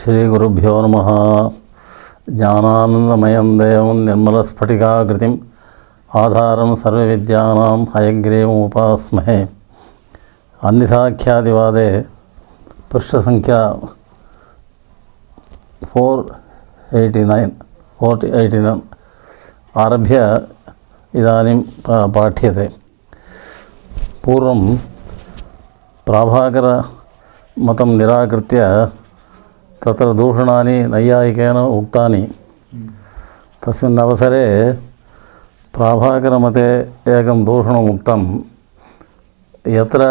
శ్రీగురుభ్యో నమః. జ్ఞానానందమయం దేవం నిర్మలస్ఫటికాకృతిం ఆధారం సర్వవిద్యానాం హయగ్రీవముపాస్మహే. అన్నిథాఖ్యాతివాదే పృష్ఠసంఖ్య 489 ఆరభ్య ఇదాनीं పాఠ్యతే. పూర్వం ప్రాభాకరమతం నిరాకృత్య తత్ర దూషణాని నైయాయికేన ఉక్తాని. తస్మిన్ అవసరే ప్రాభాకరమతే ఏకం దూషణం ఉక్తం. యత్ర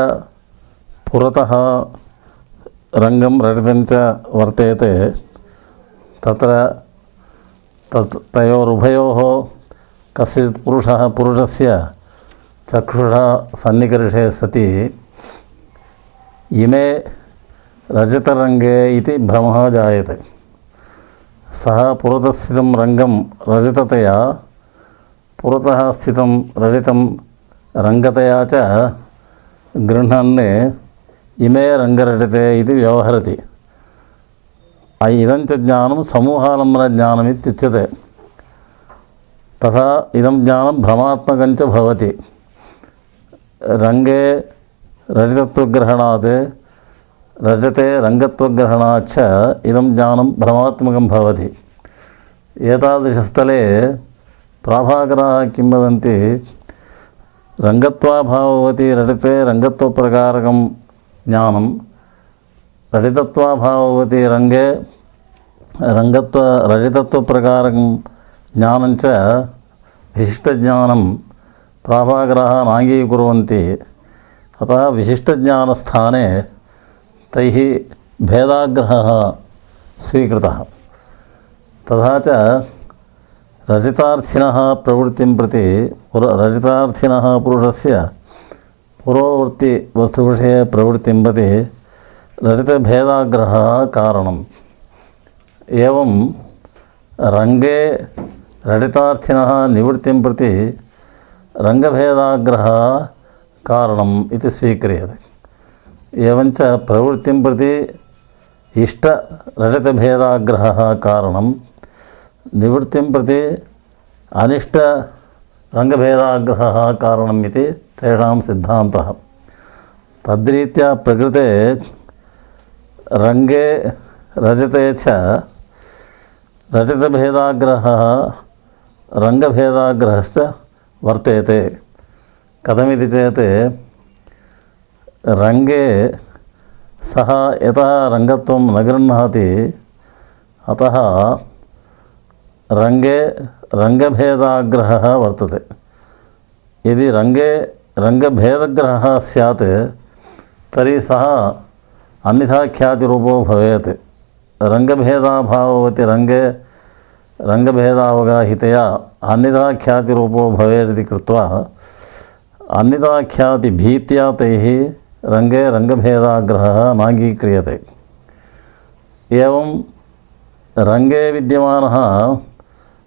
పురతః రంగం రటితం చ వర్తేతే తత్ర తయోరుభయోః కశ్చిత్ పురుషస్య చక్షుషా సన్నికర్షే సతి ఇమే రజతరంగే ఇతి భ్రమః జాయతే. సహ పురతః స్థితం రంగం రజతతయా పురతః స్థితం రజితం రంగతయా చ గృహ్ణన్ ఇమే రంగరజతే ఇది వ్యవహరతి. ఇదం చ జ్ఞానం సమూహాలంబన జ్ఞానమిత్యుచ్యతే. తథా ఇదం జ్ఞానం భ్రమాత్మకం చ భవతి. రంగే రజతత్వగ్రహణాత్ రజతే రంగత్వగ్రహణాచ్చ ఇదం జ్ఞానం భ్రమాత్మకం భవతి. ఏతాదృశస్థలే ప్రాభాకరాः కిం వదంతి, రంగత్వాభావవతి రజతే రంగత్వప్రకారకం జ్ఞానం, రజతత్వాభావవతి రంగే రజతత్వప్రకారకం జ్ఞానం చ విశిష్టజ్ఞానం ప్రాభాకరాः నాంగీకుర్వంతి. అతः విశిష్టజ్ఞానస్థానే తైః భేదాగ్రహः స్వీకృతः. తథా చ రజితార్థినः ప్రవృత్తిం ప్రతి రజితార్థినः పురుషస్య పురోవృత్తి వస్తువిషये ప్రవృత్తిం ప్రతి రజితభేదాగ్రహः కారణం. ఏవం రంగే రజితార్థినः నివృత్తిం ప్రతి రంగభేదాగ్రహः కారణం ఇది స్వీక్రియతే. ఏవంచ ప్రవృత్తిం ప్రతి ఇష్ట రజతభేదాగ్రహः కారణం, నివృత్తిం ప్రతి అనిష్ట రంగభేదాగ్రహः కారణం ఇది తేషాం సిద్ధాంతः. తద్రీత్యా ప్రకృతే రంగే రజతే చ రజతభేదాగ్రహः రంగభేదాగ్రహశ్చ వర్తేతే. కథమితి చేత్ రంగే సహ యతః రంగత్వం న గృహ్ణాతి అతః రంగే రంగభేదాగ్రహः వర్తతే. యది రంగే రంగభేదగ్రహः స్యాత్ తర్हि సः అన్యథాఖ్యాతిరూపో భవేత్. రంగభేదాభావవతి రంగే రంగభేదావగాహితయా అన్యథాఖ్యాతిరూపో భవేదితి కృత్వా అన్యథాఖ్యాతిభీత్యా తైః రంగే రంగభేదాగ్రహः నాంగీక్రియతే. ఏవం రంగే విద్యమానः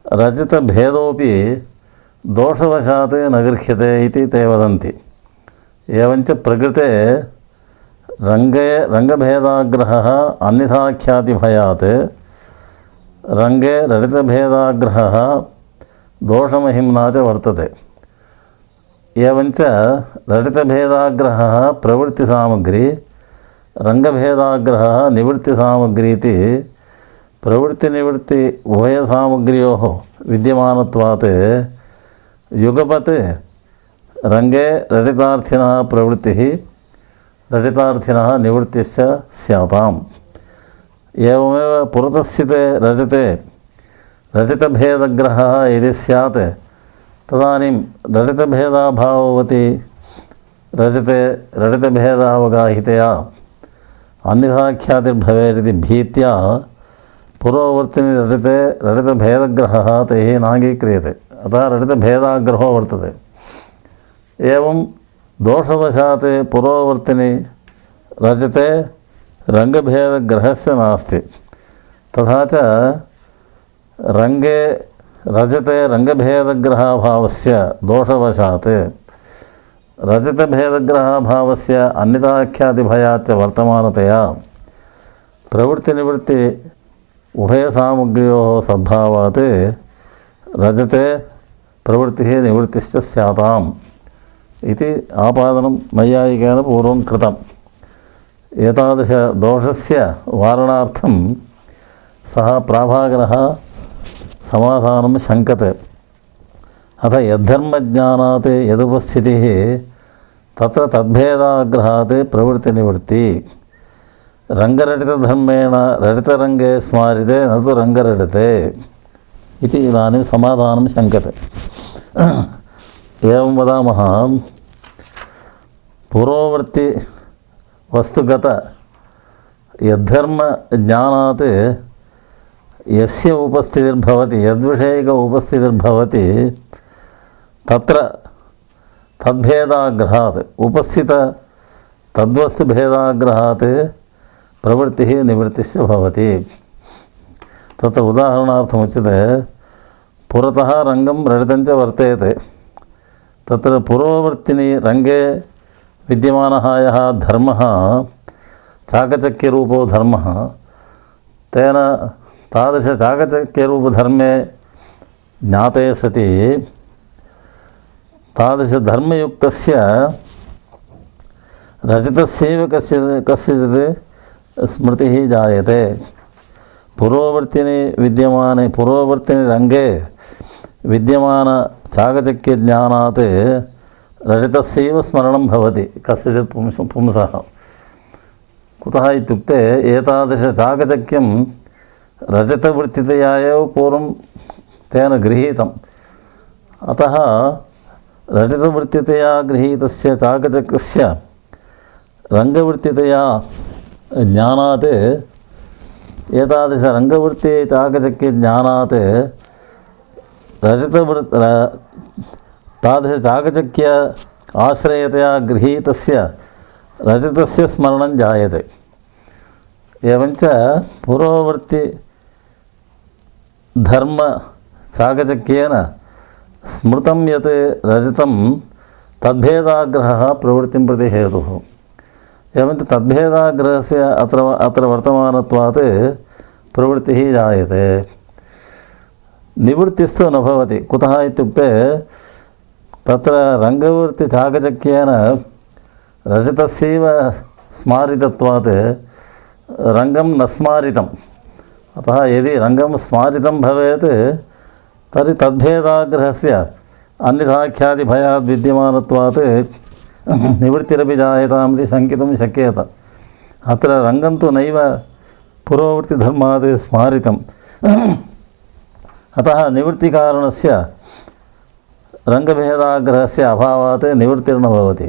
రజతభేదోపి దోషవశాత్ న గృహ్యతే ఇతి తే వదంతి. ఏవంచ ప్రకృతే రంగే రంగభేదాగ్రహः అన్యథాఖ్యాతిభయాత్ రంగే రజతభేదాగ్రహः దోషమహిమ్నా చ వర్తతే. ఏవంచ రజతభేదాగ్రహः ప్రవృత్తిసామగ్రి రంగభేదాగ్రహः నివృత్తిసామగ్రీ ఇతి ప్రవృత్తినివృత్తి ఉభయసామగ్ర్యోः విద్యమానత్వాత్ యుగపత్ రంగే రజతార్థినः ప్రవృత్తిः రజతార్థినः నివృత్తిశ్చ స్యాతాం. ఏవమేవ పురతః స్థితే రజతే రజతభేదగ్రహः యది స్యాత్ తదనీం రజతభేదాభావవతి రజతే రజతభేదావగాహితయా అన్యథాఖ్యాతిర్భవేదితి భీత్యా పురోవర్తిని రజతే రజతభేదగ్రహः తైః నాంగీక్రియతే. అతः రజతభేదాగ్రహో వర్తతే. ఏవం దోషవశాత్ పురోవర్తిని రజతే రంగభేదగ్రహస్య నాస్తి. తథా చ రంగే రజతే రంగభేదగ్రహాభావస్య దోషవశాత్ రజతభేదగ్రహాభావస్య అన్యథాఖ్యాతిభయాచ్చ వర్తమానతయా प्रवृत्तिनिवृत्ति उभयसामग्र्योः सद्भावात् रजते प्रवृत्तिः निवृत्तिश्च स्याताम् इति आपादनं नैयायिकेन पूर्वं कृतम्। एतादृशदोषस्य वारणार्थं सः प्राभाकरः समाधानं शङ्कते। अथ यद्धर्मज्ञानात् यदुपस्थितिः तत्र तद्भेदाग्रहात् प्रवृत्तिनिवृत्ति रङ्गरटितधर्मेण रटितरङ्गे स्मारिते न तु रङ्गरटिते इति इदानीं समाधानं शङ्कते। एवं वदामः, पुरोवर्ति वस्तुगत यद्धर्मज्ञानात् यस्य उपस्थितिर्भवति, यद्विषयिक उपस्थितिर्भवति तत्र तद्भेदाग्रहात् उपस्थित तद्वस्तुभेदाग्रहात् प्रवृत्तिः निवृत्तिश्च भवति। तत्र उदाहरणार्थमुच्यते, पुरतः रङ्गं रटितं च वर्तेते, तत्र पुरोवर्तिनि रङ्गे विद्यमानः यः धर्मः चाकचक्यरूपो धर्मः, तेन तादृशचाकचक्यरूपधर्मे ज्ञाते सति तादृशधर्मयुक्तस्य रजतस्यैव कस्यचित् स्मृतिः जायते। पुरोवर्तिनि विद्यमाने पुरोवर्तिनि रङ्गे विद्यमानचाकचक्यज्ञानात् रजतस्यैव स्मरणं भवति कस्यचित् पुंसः। कुतः इत्युक्ते एतादृशचाकचक्यं रजतवृत्तितया एव पूर्वं तेन गृहीतम्। अतः रजतवृत्तितया गृहीतस्य चाकचक्यस्य रङ्गवृत्तितया ज्ञानात् एतादृशरङ्गवृत्तिचाकचक्यज्ञानात् तादृशचाकचक्य आश्रयतया गृहीतस्य रजतस्य स्मरणं जायते। एवञ्च पुरोवर्तिधर्मचाकचक्येन स्मृतं यत् रजतं तद्भेदाग्रहः प्रवृत्तिं प्रति हेतुः। एवञ्च तद्भेदाग्रहस्य अत्र वर्तमानत्वात् प्रवृत्तिः जायते। निवृत्तिस्तु न भवति। कुतः इत्युक्ते तत्र रङ्गवृत्तिचाकचक्येन रजतस्यैव स्मारितत्वात् रङ्गं न स्मारितम्। अतः यदि रङ्गं स्मारितं भवेत् तर्हि तद्भेदाग्रहस्य अन्यथाख्यादिभयाद् विद्यमानत्वात् निवृत्तिरपि जायताम् इति शङ्कितुं शक्येत। अत्र रङ्गं तु नैव पुरोवर्तिधर्मात् स्मारितम्। अतः निवृत्तिकारणस्य रङ्गभेदाग्रहस्य अभावात् निवृत्तिर्न भवति।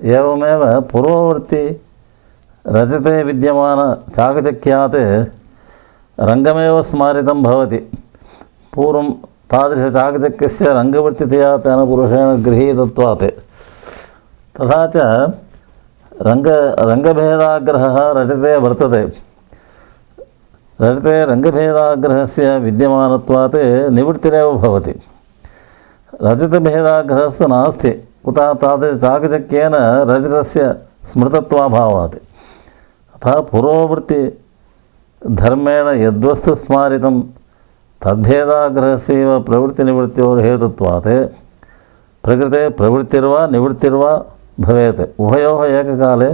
एवमेव पुरोवर्ति रजते विद्यमानचाकचक्यात् रङ्गमेव स्मारितं भवति। पूर्वं तादृशचाकचक्यस्य रङ्गवृत्तितया तेन पुरुषेण गृहीतत्वात्। तथा च रङ्गभेदाग्रहः रजते वर्तते। रजते रङ्गभेदाग्रहस्य विद्यमानत्वात् निवृत्तिरेव भवति। रजतभेदाग्रहस्तु नास्ति। कुतः तादृशचाकचक्येन रजतस्य स्मृतत्वाभावात्। अतः पुरोवर्तिधर्मेण यद्वस्तु स्मारितं तद्भेदाग्रहस्यैव प्रवृत्तिनिवृत्त्योर्हेतुत्वात् प्रकृते प्रवृत्तिर्वा निवृत्तिर्वा भवेत्। उभयोः एककाले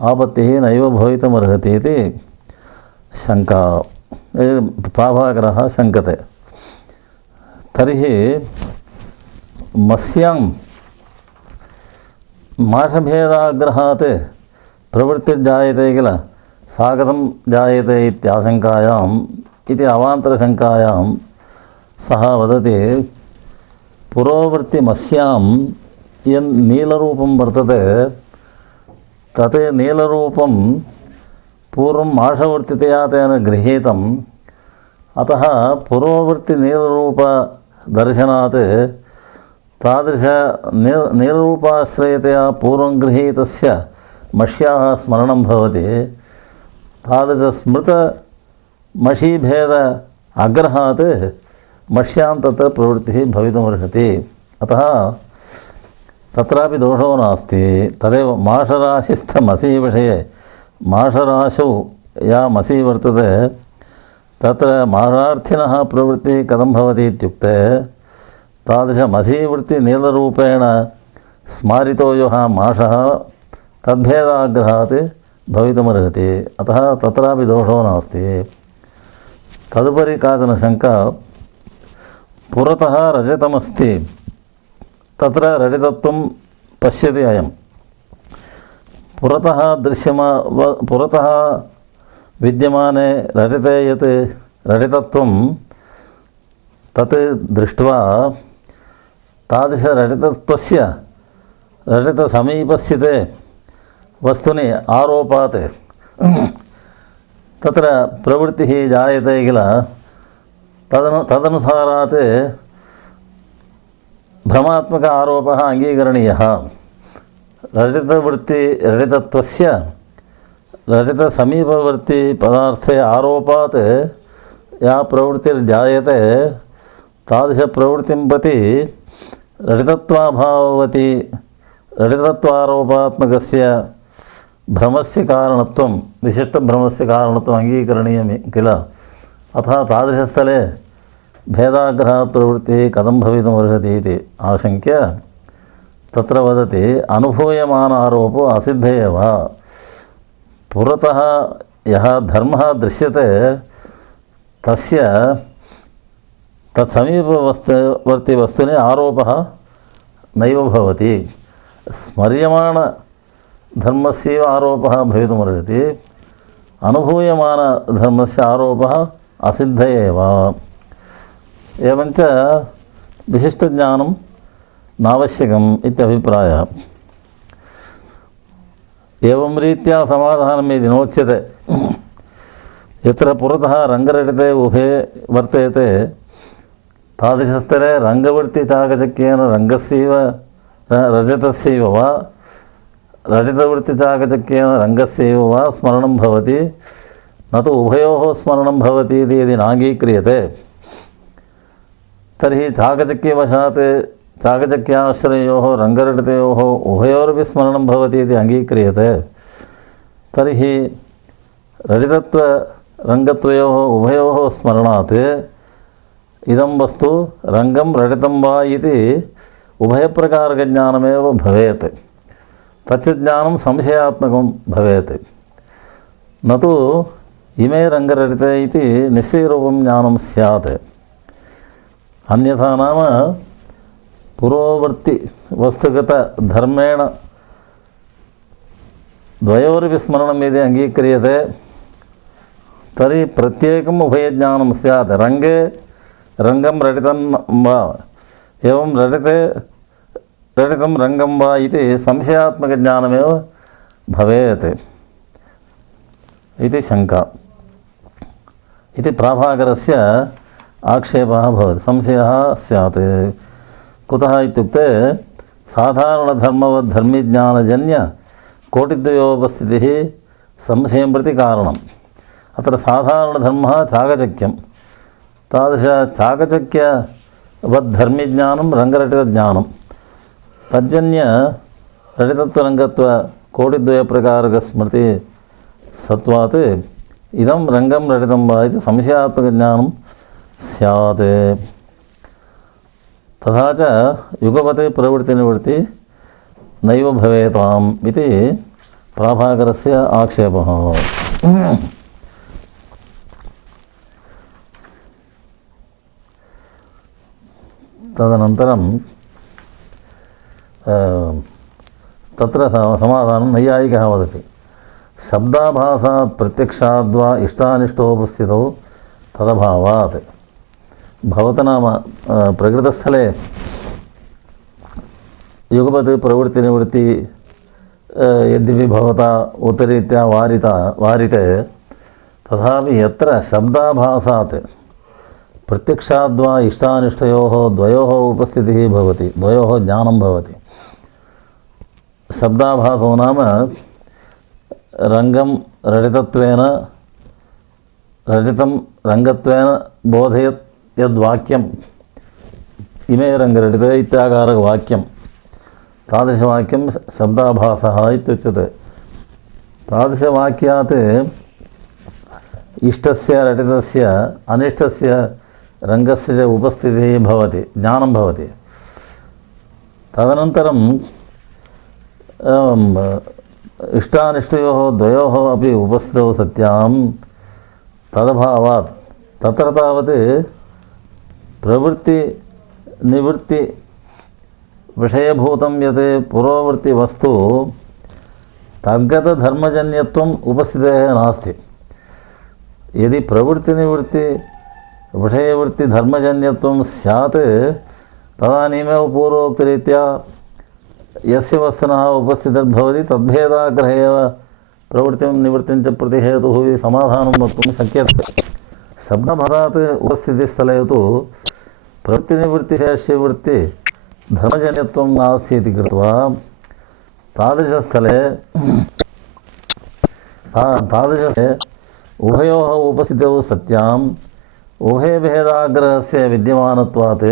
आपत्तिः नैव भवितुमर्हति इति शङ्का प्राभाकरः शङ्कते। तर्हि मस्यां माषभेदाग्रहात् प्रवृत्तिर्जायते किल, सा कथं जायते इत्याशङ्कायाम् इति अवान्तरशङ्कायां सः वदति, पुरोवर्तिमस्यां यन्नीलरूपं वर्तते तत् नीलरूपं पूर्वं माषवर्तितया तेन गृहीतम्। अतः पुरोवर्तिनीलरूपदर्शनात् तादृश नीलरूपाश्रयतया पूर्वं गृहीतस्य मष्याः स्मरणं भवति। तादृशस्मृतमषीभेद अग्रहात् मष्यां तत्र प्रवृत्तिः भवितुमर्हति। अतः तत्रापि दोषो नास्ति। तदेव माषराशिस्थमसी विषये माषराशौ या मसी वर्तते तत्र माषार्थिनः प्रवृत्तिः कथं भवति इत्युक्ते तादृशमसीवृत्तिनीलरूपेण स्मारितो यः माषः तद्भेदाग्रहात् भवितुमर्हति। अतः तत्रापि दोषो नास्ति। तदुपरि काचन शङ्का, पुरतः रजतमस्ति, तत्र रजतत्वं पश्यति अयं। पुरतः पुरतः विद्यमाने रजते यत् रजतत्वं तत् दृष्ट्वा तादृशरजतत्वस्य रजतसमीपस्थिते वस्तुनि आरोपात् तत्र प्रवृत्तिः जायते किल, तदनुसारात् भ्रमात्मक आरोपः अङ्गीकरणीयः। रजतत्वस्य रजतसमीपवर्ती पदार्थे आरोपात् या प्रवृत्तिर्जायते तादृशप्रवृत्तिं प्रति रजतत्वारोपात्मकस्य भ्रमस्य कारणत्वं, विशिष्टभ्रमस्य कारणत्वम् अङ्गीकरणीयं किल। अतः तादृशस्थले भेदाग्रहात् प्रवृत्तिः कथं भवितुमर्हति इति आशङ्क्य तत्र वदति अनुभूयमान आरोपो असिद्ध एव। पुरतः यः धर्मः दृश्यते तस्य तत्समीपवर्ती वस्तुनि आरोपः नैव भवति। स्मर्यमाणधर्मस्यैव आरोपः भवितुमर्हति, अनुभूयमानधर्मस्य आरोपः असिद्ध एव। एवञ्च विशिष्टज्ञानं नावश्यकम् इत्यभिप्रायः। एवं रीत्या समाधानम् इति नोच्यते। यत्र पुरतः रङ्गरजते उभे वर्तेते तादृशस्तरे रङ्गवृत्तिचाकचक्येन रङ्गस्यैव रजतस्यैव वा रजतवृत्तिचाकचक्येन रङ्गस्यैव वा स्मरणं भवति, न तु उभयोः स्मरणं भवति इति यदि नाङ्गीक्रियते तर्हि चाकचक्यवशात् चाकचक्याश्रयोः रङ्गरजतयोः उभयोरपि स्मरणं भवति इति अङ्गीक्रियते। तर्हि रजतत्वरङ्गत्वयोः उभयोः स्मरणात् इदं वस्तु रङ्गं रजतं वा इति उभयप्रकारकज्ञानमेव भवेत्। तच्च ज्ञानं संशयात्मकं भवेत्, न तु इमे रङ्गरजते इति निश्चयरूपं ज्ञानं स्यात्। अन्यथा नाम पुरोवर्ति वस्तुगतधर्मेण द्वयोरपि स्मरणं यदि अङ्गीक्रियते तर्हि प्रत्येकम् उभयज्ञानं स्यात्। रङ्गे रङ्गं रजतं वा एवं रजते रजतं रङ्गं वा इति संशयात्मकज्ञानमेव भवेत् इति शङ्का। इति प्राभाकरस्य आक्षेपः भवति, संशयः स्यात्। कुतः इत्युक्ते साधारणधर्मवद्धर्मिज्ञानजन्य कोटिद्वयोपस्थितिः संशयं प्रति कारणम्। अत्र साधारणधर्मः चाकचक्यं, तादृशचाकचक्यवद्धर्मिज्ञानं रङ्गरटितज्ञानं, तज्जन्य रजतत्वरङ्गत्वकोटिद्वयप्रकारकस्मृति सत्वात् इदं रङ्गं रटितं वा इति संशयात्मकज्ञानं स्यात्। तथा च युगपत् प्रवृत्तिनिवृत्ति नैव भवेताम् इति प्राभाकरस्य आक्षेपः। तदनन्तरं तत्र समाधानं नैयायिकः वदति, शब्दाभासात् प्रत्यक्षाद्वा इष्टानिष्टोपस्थितौ तदभावात्। भवतः नाम प्रकृतस्थले युगपत् प्रवृत्तिनिवृत्ति यद्यपि भवता उत्तरीत्या वारिते तथापि यत्र शब्दाभासात् प्रत्यक्षाद्वा इष्टानिष्टयोः द्वयोः उपस्थितिः भवति, द्वयोः ज्ञानं भवति। शब्दाभासो नाम रङ्गं रजतत्वेन रजतं रङ्गत्वेन बोधयत् यद्वाक्यम् इमे रङ्गरजते इत्याकारकवाक्यं, तादृशवाक्यं शब्दाभासः इत्युच्यते। तादृशवाक्यात् इष्टस्य रटितस्य अनिष्टस्य रङ्गस्य च उपस्थितिः भवति, ज्ञानं भवति। तदनन्तरं इष्टानिष्टयोः द्वयोः अपि उपस्थितौ सत्यां तदभावात् तत्र तावत् प्रवृत्तिनिवृत्ति विषयभूतं यत् पुरोवर्तिवस्तु तद्गतधर्मजन्यत्वम् उपस्थितेः नास्ति। यदि प्रवृत्तिनिवृत्ति विषयवृत्तिधर्मजन्यत्वं स्यात् तदानीमेव पूर्वोक्तरीत्या यस्य वस्तुनः उपस्थितिर्भवति तद्भेदाग्रह एव प्रवृत्तिं निवृत्तिं च प्रतिहेतुः इति समाधानं वक्तुं शक्यते। शब्दभरात् उपस्थितिस्थले तु प्रवृत्तिनिवृत्तिशेष्यवृत्ति धर्मजन्यत्वं नास्ति इति कृत्वा तादृशस्थले उभयोः उपस्थितौ सत्याम् उभय भेदाग्रहस्य विद्यमानत्वात्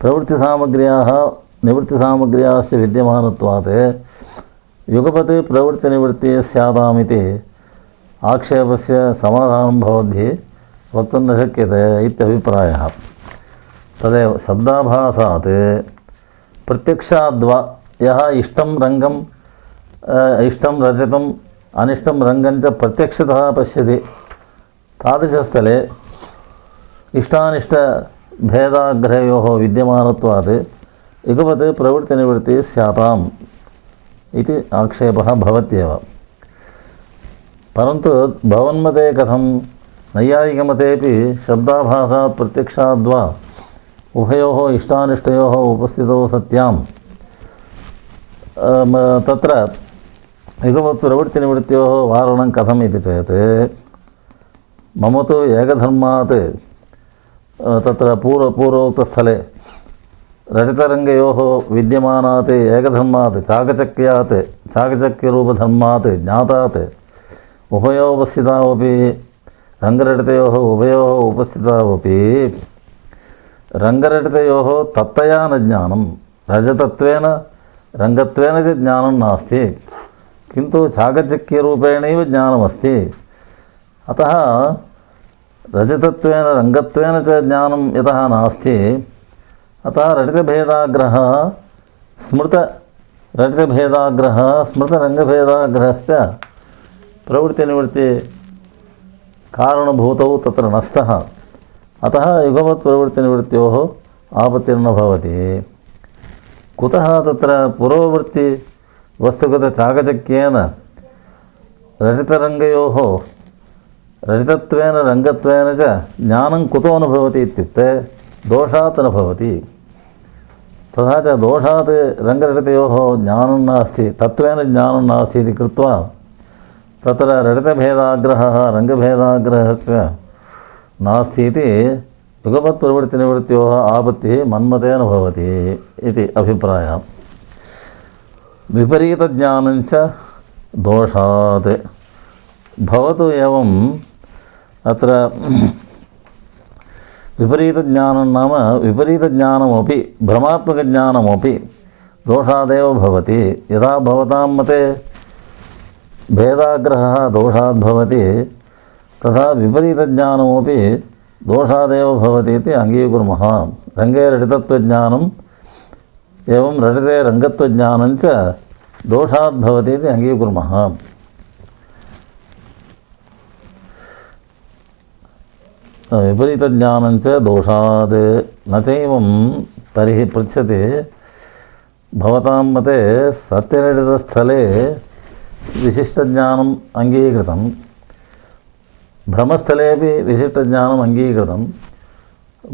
प्रवृत्तिसामग्र्याः निवृत्तिसामग्र्यास्य विद्यमानत्वात् युगपत् प्रवृत्तिनिवृत्तिः स्यातामिति आक्षेपस्य समाधानं भवद्भिः वक्तुं न शक्यते इत्यभिप्रायः। तदेव शब्दाभासात् प्रत्यक्षाद्वा यः इष्टं रङ्गं इष्टं रजतम् अनिष्टं रङ्गं च प्रत्यक्षतः पश्यति तादृशस्थले इष्टानिष्टभेदाग्रहयोः विद्यमानत्वात् युगपत् प्रवृत्तिनिवृत्तिः स्याताम् इति आक्षेपः भवत्येव। परन्तु भवन्मते कथं नैयायिकमतेपि शब्दाभासात् प्रत्यक्षाद्वा उभयोः इष्टानिष्टयोः उपस्थितौ सत्यां तत्र युगपत् प्रवृत्तिनिवृत्त्योः वारणं कथम् इति चेत् मम तु एकधर्मात् तत्र पूर्वोक्तस्थले रजतरङ्गयोः विद्यमानात् एकधर्मात् चाकचक्यरूपधर्मात् ज्ञातात् उभयोः उपस्थितावपि रङ्गरटितयोः उभयोः उपस्थितावपि रङ्गरटितयोः तत्तया न ज्ञानं रजतत्वेन रङ्गत्वेन च ज्ञानं नास्ति किन्तु चाकचक्यरूपेणैव ज्ञानमस्ति। अतः रजतत्वेन रङ्गत्वेन च ज्ञानं यतः नास्ति अतः रटितभेदाग्रहः स्मृतरङ्गभेदाग्रहश्च प्रवृत्तिनिवृत्ति कारणभूतौ तत्र नस्तः। अतः युगपत् प्रवृत्तिनिवृत्त्योः आपत्तिर्न भवति। कुतः तत्र पुरोवर्ति वस्तुगतचाकचक्येन रजतरङ्गयोः रजतत्वेन रङ्गत्वेन च ज्ञानं कुतो न भवति इत्युक्ते दोषात् न भवति। तथा च दोषात् रङ्गरटितयोः ज्ञानं नास्ति तत्त्वेन ज्ञानं नास्ति इति कृत्वा तत्र रटितभेदाग्रहः रङ्गभेदाग्रहश्च नास्ति इति युगपत् प्रवृत्तिनिवृत्त्योः आपत्तिः मन्मतेन भवति इति अभिप्रायः। विपरीतज्ञानञ्च दोषात् भवतु एवम् अत्र विपरीतज्ञानं नाम विपरीतज्ञानमपि भ्रमात्मकज्ञानमपि दोषादेव भवति। यदा भवतां मते भेदाग्रहः दोषात् भवति तथा विपरीतज्ञानमपि दोषादेव भवति इति अङ्गीकुर्मः। रङ्गे रटितत्वज्ञानम् एवं रटिते रङ्गत्वज्ञानं च दोषात् भवति इति अङ्गीकुर्मः। विपरीतज्ञानं च दोषात् न चैवं तर्हि पृच्छति भवतां मते सत्यरटितस्थले विशिष्टज्ञानम् अङ्गीकृतं भ्रमस्थलेपि विशिष्टज्ञानम् अङ्गीकृतं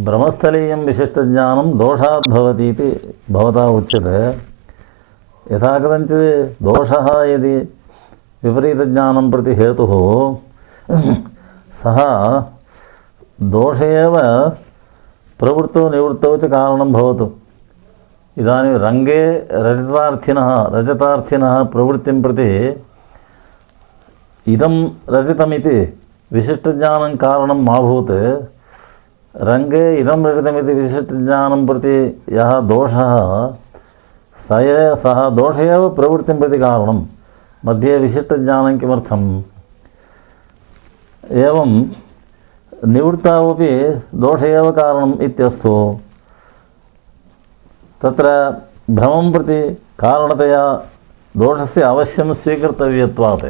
भ्रमस्थलीयं विशिष्टज्ञानं दोषात् भवति इति भवता उच्यते। यथा कथञ्चित् दोषः यदि विपरीतज्ञानं प्रति हेतुः सः दोषे एव प्रवृत्तौ निवृत्तौ च कारणं भवतु। इदानीं रङ्गे रजतार्थिनः प्रवृत्तिं प्रति इदं रजतमिति विशिष्टज्ञानं कारणं मा भूत् रङ्गे इदं रजतमिति विशिष्टज्ञानं प्रति यः दोषः सः दोष एव प्रवृत्तिं प्रति कारणं मध्ये विशिष्टज्ञानं किमर्थम् एवं निवृत्तावपि दोष एव कारणम् इत्यस्तु तत्र भ्रमं प्रति कारणतया दोषस्य अवश्यं स्वीकर्तव्यत्वात्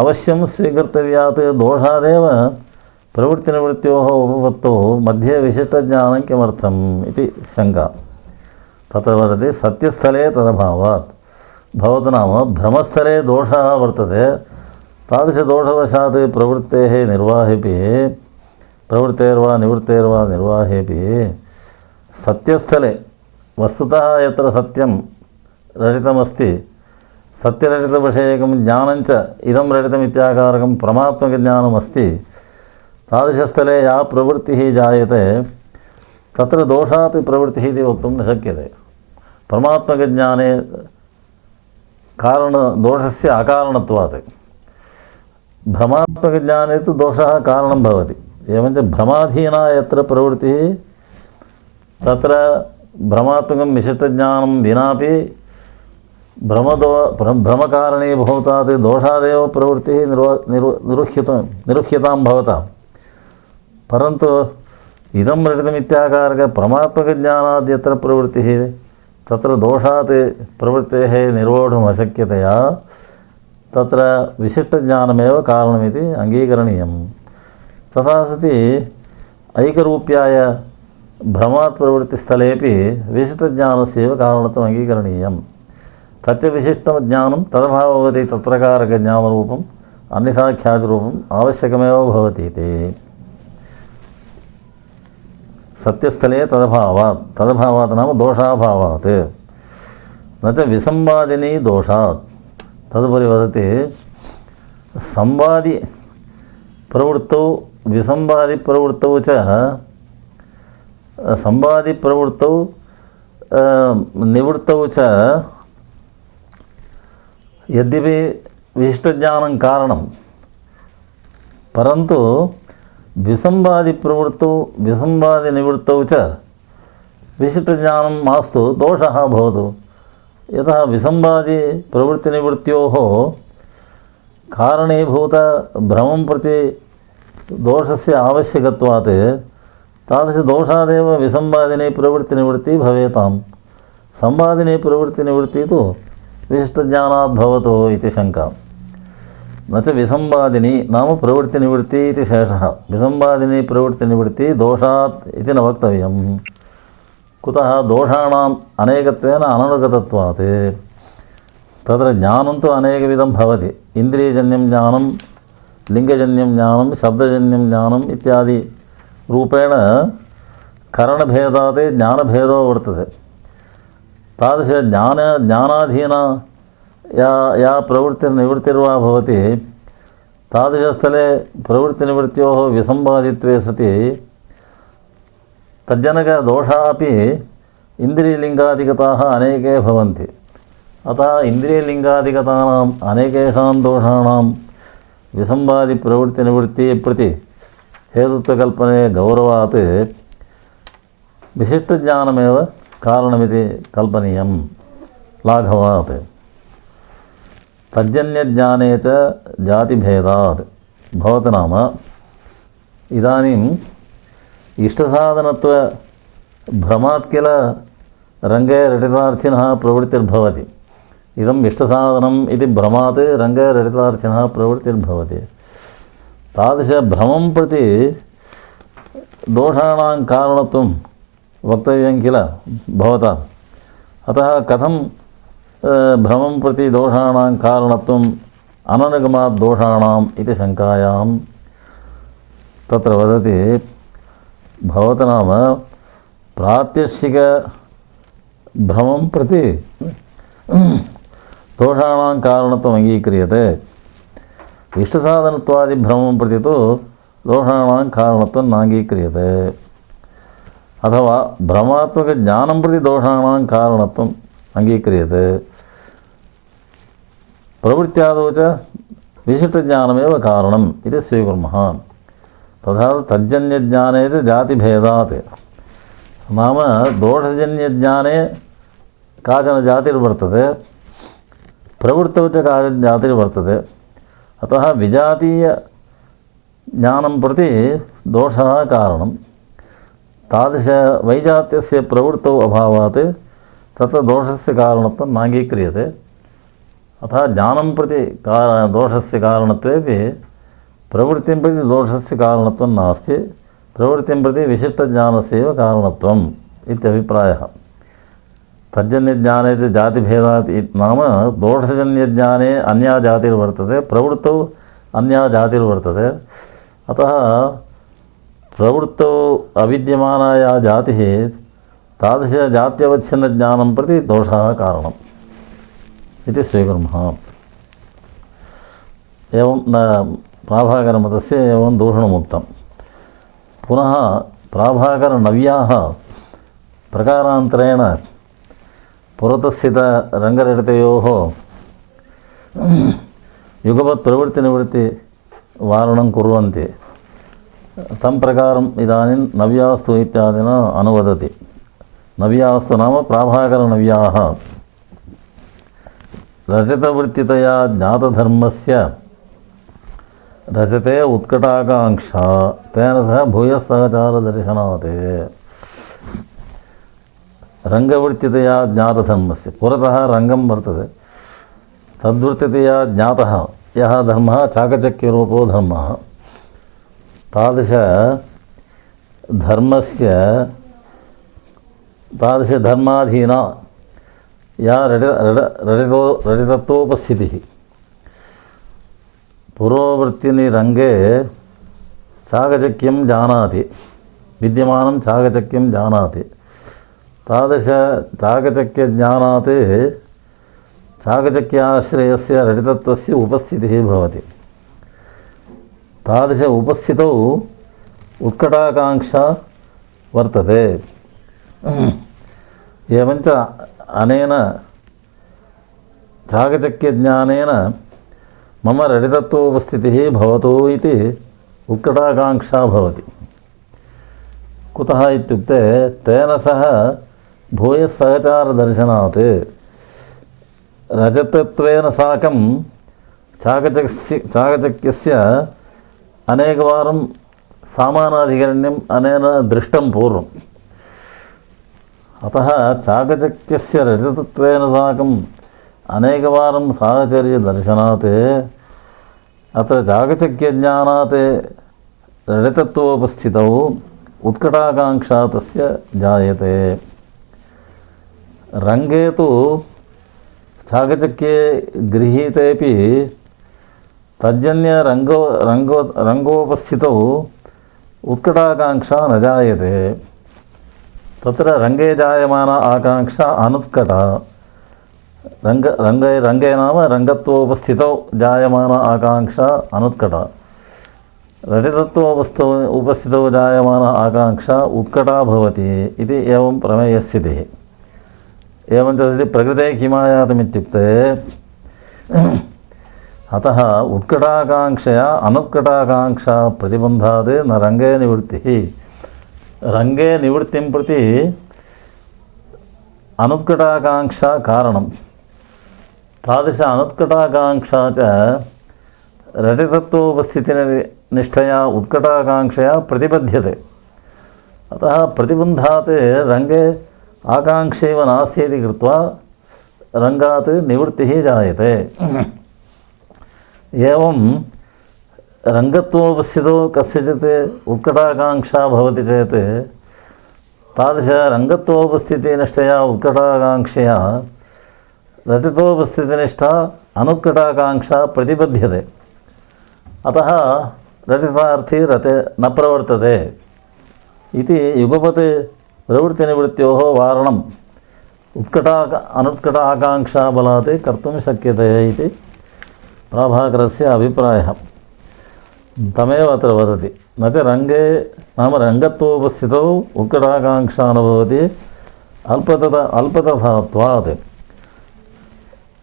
अवश्यं स्वीकर्तव्यात् दोषादेव प्रवृत्तिनिवृत्त्योः उपपत्तोः मध्ये विशिष्टज्ञानं किमर्थम् इति शङ्का तत्र वदति सत्यस्थले तदभावात् भवतु नाम भ्रमस्थले दोषः वर्तते तादृशदोषवशात् प्रवृत्तेः निर्वाहेपि प्रवृत्तेर्वा निवृत्तेर्वा निर्वाहेपि सत्यस्थले वस्तुतः यत्र सत्यं रचितमस्ति सत्यरचितविषयकं ज्ञानञ्च इदं रचितमित्याकारकं परमात्मकज्ञानमस्ति तादृशस्थले या प्रवृत्तिः जायते तत्र दोषात् प्रवृत्तिः इति वक्तुं न शक्यते परमात्मकज्ञाने दोषस्य अकारणत्वात् भ्रमात्मकज्ञाने तु दोषः कारणं भवति एवञ्च भ्रमाधीना यत्र प्रवृत्तिः तत्र भ्रमात्मकं विशिष्टज्ञानं विनापि भ्रमकारणीभूतात् दोषादेव प्रवृत्तिः निरुह्यतां भवता परन्तु इदं रचितमित्याकारक परमात्मकज्ञानाद् यत्र प्रवृत्तिः तत्र दोषात् प्रवृत्तेः निर्वोढुमशक्यतया तत्र विशिष्टज्ञानमेव कारणमिति अङ्गीकरणीयं तथा सति ऐकरूप्याय भ्रमात् प्रवृत्तिस्थलेपि विशिष्टज्ञानस्यैव कारणत्वम् अङ्गीकरणीयं तच्च विशिष्टज्ञानं तदभाववति तत्प्रकारकज्ञानरूपम् अन्यथा ख्यातिरूपम् आवश्यकमेव भवति इति सत्यस्थले तदभावात् नाम दोषाभावात् न च विसंवादिनी दोषात् तदुपरि वदति संवादिप्रवृत्तौ विसंवादिप्रवृत्तौ च संवादिप्रवृत्तौ निवृत्तौ च यद्यपि विशिष्टज्ञानं कारणं परन्तु विसंवादिप्रवृत्तौ विसंवादिनिवृत्तौ च विशिष्टज्ञानं मास्तु दोषः भवतु यतः विसंवादिप्रवृत्तिनिवृत्त्योः कारणीभूतभ्रमं प्रति दोषस्य आवश्यकत्वात् तादृशदोषादेव विसंवादिनी प्रवृत्तिनिवृत्तिः भवेतां संवादिनी प्रवृत्तिनिवृत्तिः तु विशिष्टज्ञानात् भवतु इति शङ्का न च विसंवादिनी नाम प्रवृत्तिनिवृत्तिः इति शेषः विसंवादिनी प्रवृत्तिनिवृत्तिः दोषात् इति न वक्तव्यं कुतः दोषाणाम् अनेकत्वेन अननुगतत्वात् तत्र ज्ञानं तु अनेकविधं भवति इन्द्रियजन्यं ज्ञानं लिङ्गजन्यं ज्ञानं शब्दजन्यं ज्ञानम् इत्यादि रूपेण करणभेदात् ज्ञानभेदो वर्तते तादृशज्ञानाधीना या प्रवृत्तिर्निवृत्तिर्वा भवति तादृशस्थले प्रवृत्तिनिवृत्त्योः विसंवादित्वे सति तज्जनकदोषाः अपि इन्द्रियलिङ्गादिगताः अनेके भवन्ति अतः इन्द्रियलिङ्गादिगतानाम् अनेकेषां दोषाणां विसंवादिप्रवृत्तिनिवृत्तिः प्रति हेतुत्वकल्पने गौरवात् विशिष्टज्ञानमेव कारणमिति कल्पनीयं लाघवात् तज्जन्यज्ञाने च जातिभेदात् भवति नाम इदानीम् इष्टसाधनत्वभ्रमात् किल रङ्गे रटितार्थिनः प्रवृत्तिर्भवति इदम् इष्टसाधनम् इति भ्रमात् रङ्गे रटितार्थिनः प्रवृत्तिर्भवति तादृशभ्रमं प्रति दोषाणां कारणत्वं वक्तव्यं किल भवता अतः कथं भ्रमं प्रति दोषाणां कारणत्वम् अननुगमात् दोषाणाम् इति शङ्कायां तत्र वदति भवतु नाम प्रात्यक्षिकभ्रमं प्रति दोषाणां कारणत्वम् अङ्गीक्रियते इष्टसाधनत्वादिभ्रमं प्रति तु दोषाणां कारणत्वं नाङ्गीक्रियते अथवा भ्रमात्मकज्ञानं प्रति दोषाणां कारणत्वम् अङ्गीक्रियते प्रवृत्त्यादौ च विशिष्टज्ञानमेव कारणम् इति स्वीकुर्मः तथा तज्जन्यज्ञाने च जातिभेदात् नाम दोषजन्यज्ञाने काचन जातिर्वर्तते प्रवृत्तौ च काचन जातिर्वर्तते अतः विजातीय ज्ञानं प्रति दोषः कारणं तादृशवैजात्यस्य प्रवृत्तौ अभावात् तत्र दोषस्य कारणत्वं नाङ्गीक्रियते। अतः ज्ञानं प्रति दोषस्य कारणत्वेपि प्रवृत्तिं प्रति दोषस्य कारणत्वं नास्ति, प्रवृत्तिं प्रति विशिष्टज्ञानस्यैव कारणत्वम् इत्यभिप्रायः। तज्जन्यज्ञाने जातिभेदात् नाम दोषजन्यज्ञाने अन्या जातिर्वर्तते, प्रवृत्तौ अन्या जातिर्वर्तते। अतः प्रवृत्तौ अविद्यमाना या जातिः तादृशजात्यवच्छिन्नज्ञानं प्रति दोषः कारणम् इति स्वीकुर्मः। एवं प्राभाकरमतस्य एवं दूषणमुक्तं। पुनः प्राभाकरनव्याः प्रकारान्तरेण पुरतस्थितरङ्गरहितयोः युगपत्प्रवृत्तिनिवृत्तिवारणं कुर्वन्ति। तं प्रकारम् इदानीं नव्यास्तु इत्यादिना अनुवदति। नव्यास्तु नाम प्राभाकरनव्याः रजतवृत्तितया ज्ञातधर्मस्य रजते उत्कटाकाङ्क्षा तेन सह भूयस्सहचारदर्शनात्। रङ्गवृत्तितया ज्ञातधर्मस्य पुरतः रङ्गं वर्तते, तद्वृत्तितया ज्ञातः यः धर्मः चाकचक्यरूपो धर्मः, तादृशधर्माधीना या रजतत्वोपस्थितिः। पुरोवृत्तिनि रङ्गे चाकचक्यं जानाति, विद्यमानं चाकचक्यं जानाति। तादृशचाकचक्यज्ञानात् चाकचक्याश्रयस्य रजतत्वस्य उपस्थितिः भवति। तादृश उपस्थितौ उत्कटाकाङ्क्षा वर्तते। एवञ्च अनेन चाकचक्यज्ञानेन मम रजतत्वोपस्थितिः भवतु इति उत्कटाकाङ्क्षा भवति। कुतः इत्युक्ते तेन सह भूयस्सहचारदर्शनात् रजतत्वेन साकं चाकचक्यस्य अनेकवारं सामानाधिकरण्यम् अनेन दृष्टं पूर्वम्। अतः चाकचक्यस्य रजतत्वेन साकम् अनेकवारं साहचर्यदर्शनात् अत्र चाकचक्यज्ञानात् रजतत्वोपस्थितौ उत्कटाकाङ्क्षा तस्य जायते। रङ्गे तु चाकचक्ये गृहीतेपि रङ्गोपस्थितौ उत्कटाकाङ्क्षा न जायते। तत्र रङ्गे जायमाना आकाङ्क्षा अनुत्कटा। रङ्गे नाम रङ्गत्वोपस्थितौ जायमाना आकाङ्क्षा अनुत्कटा। रजतत्वोपस्थितौ जायमाना आकाङ्क्षा उत्कटा भवति इति एवं प्रमेयस्थितिः। एवञ्च तस्य प्रकृते किमायातमित्युक्ते अतः उत्कटाकाङ्क्षया अनुत्कटाकाङ्क्षा प्रतिबन्धात् न रङ्गे निवृत्तिः। रङ्गे निवृत्तिं प्रति अनुत्कटाकाङ्क्षा कारणं। तादृश अनुत्कटाकाङ्क्षा च रजतत्वोपस्थितिनिष्ठया उत्कटाकाङ्क्षया प्रतिबध्यते। अतः प्रतिबन्धात् रङ्गे आकाङ्क्षैव नास्ति इति कृत्वा रङ्गात् निवृत्तिः जायते। एवं रङ्गत्वोपस्थितौ कस्यचित् उत्कटाकाङ्क्षा भवति चेत् तादृशरङ्गत्वोपस्थितिनिष्ठया उत्कटाकाङ्क्षया रजतोपस्थितिनिष्ठा अनुत्कटाकाङ्क्षा प्रतिबध्यते। अतः रजतार्थी रते न प्रवर्तते इति युगपत् प्रवृत्तिनिवृत्त्योः वारणम् अनुत्कटाकाङ्क्षाबलात् कर्तुं शक्यते इति प्राभाकरस्य अभिप्रायः। तमेव अत्र वदति। न च रङ्गे नाम रङ्गत्वोपस्थितौ उत्कटाकाङ्क्षा न भवति अल्पतथात्वात्।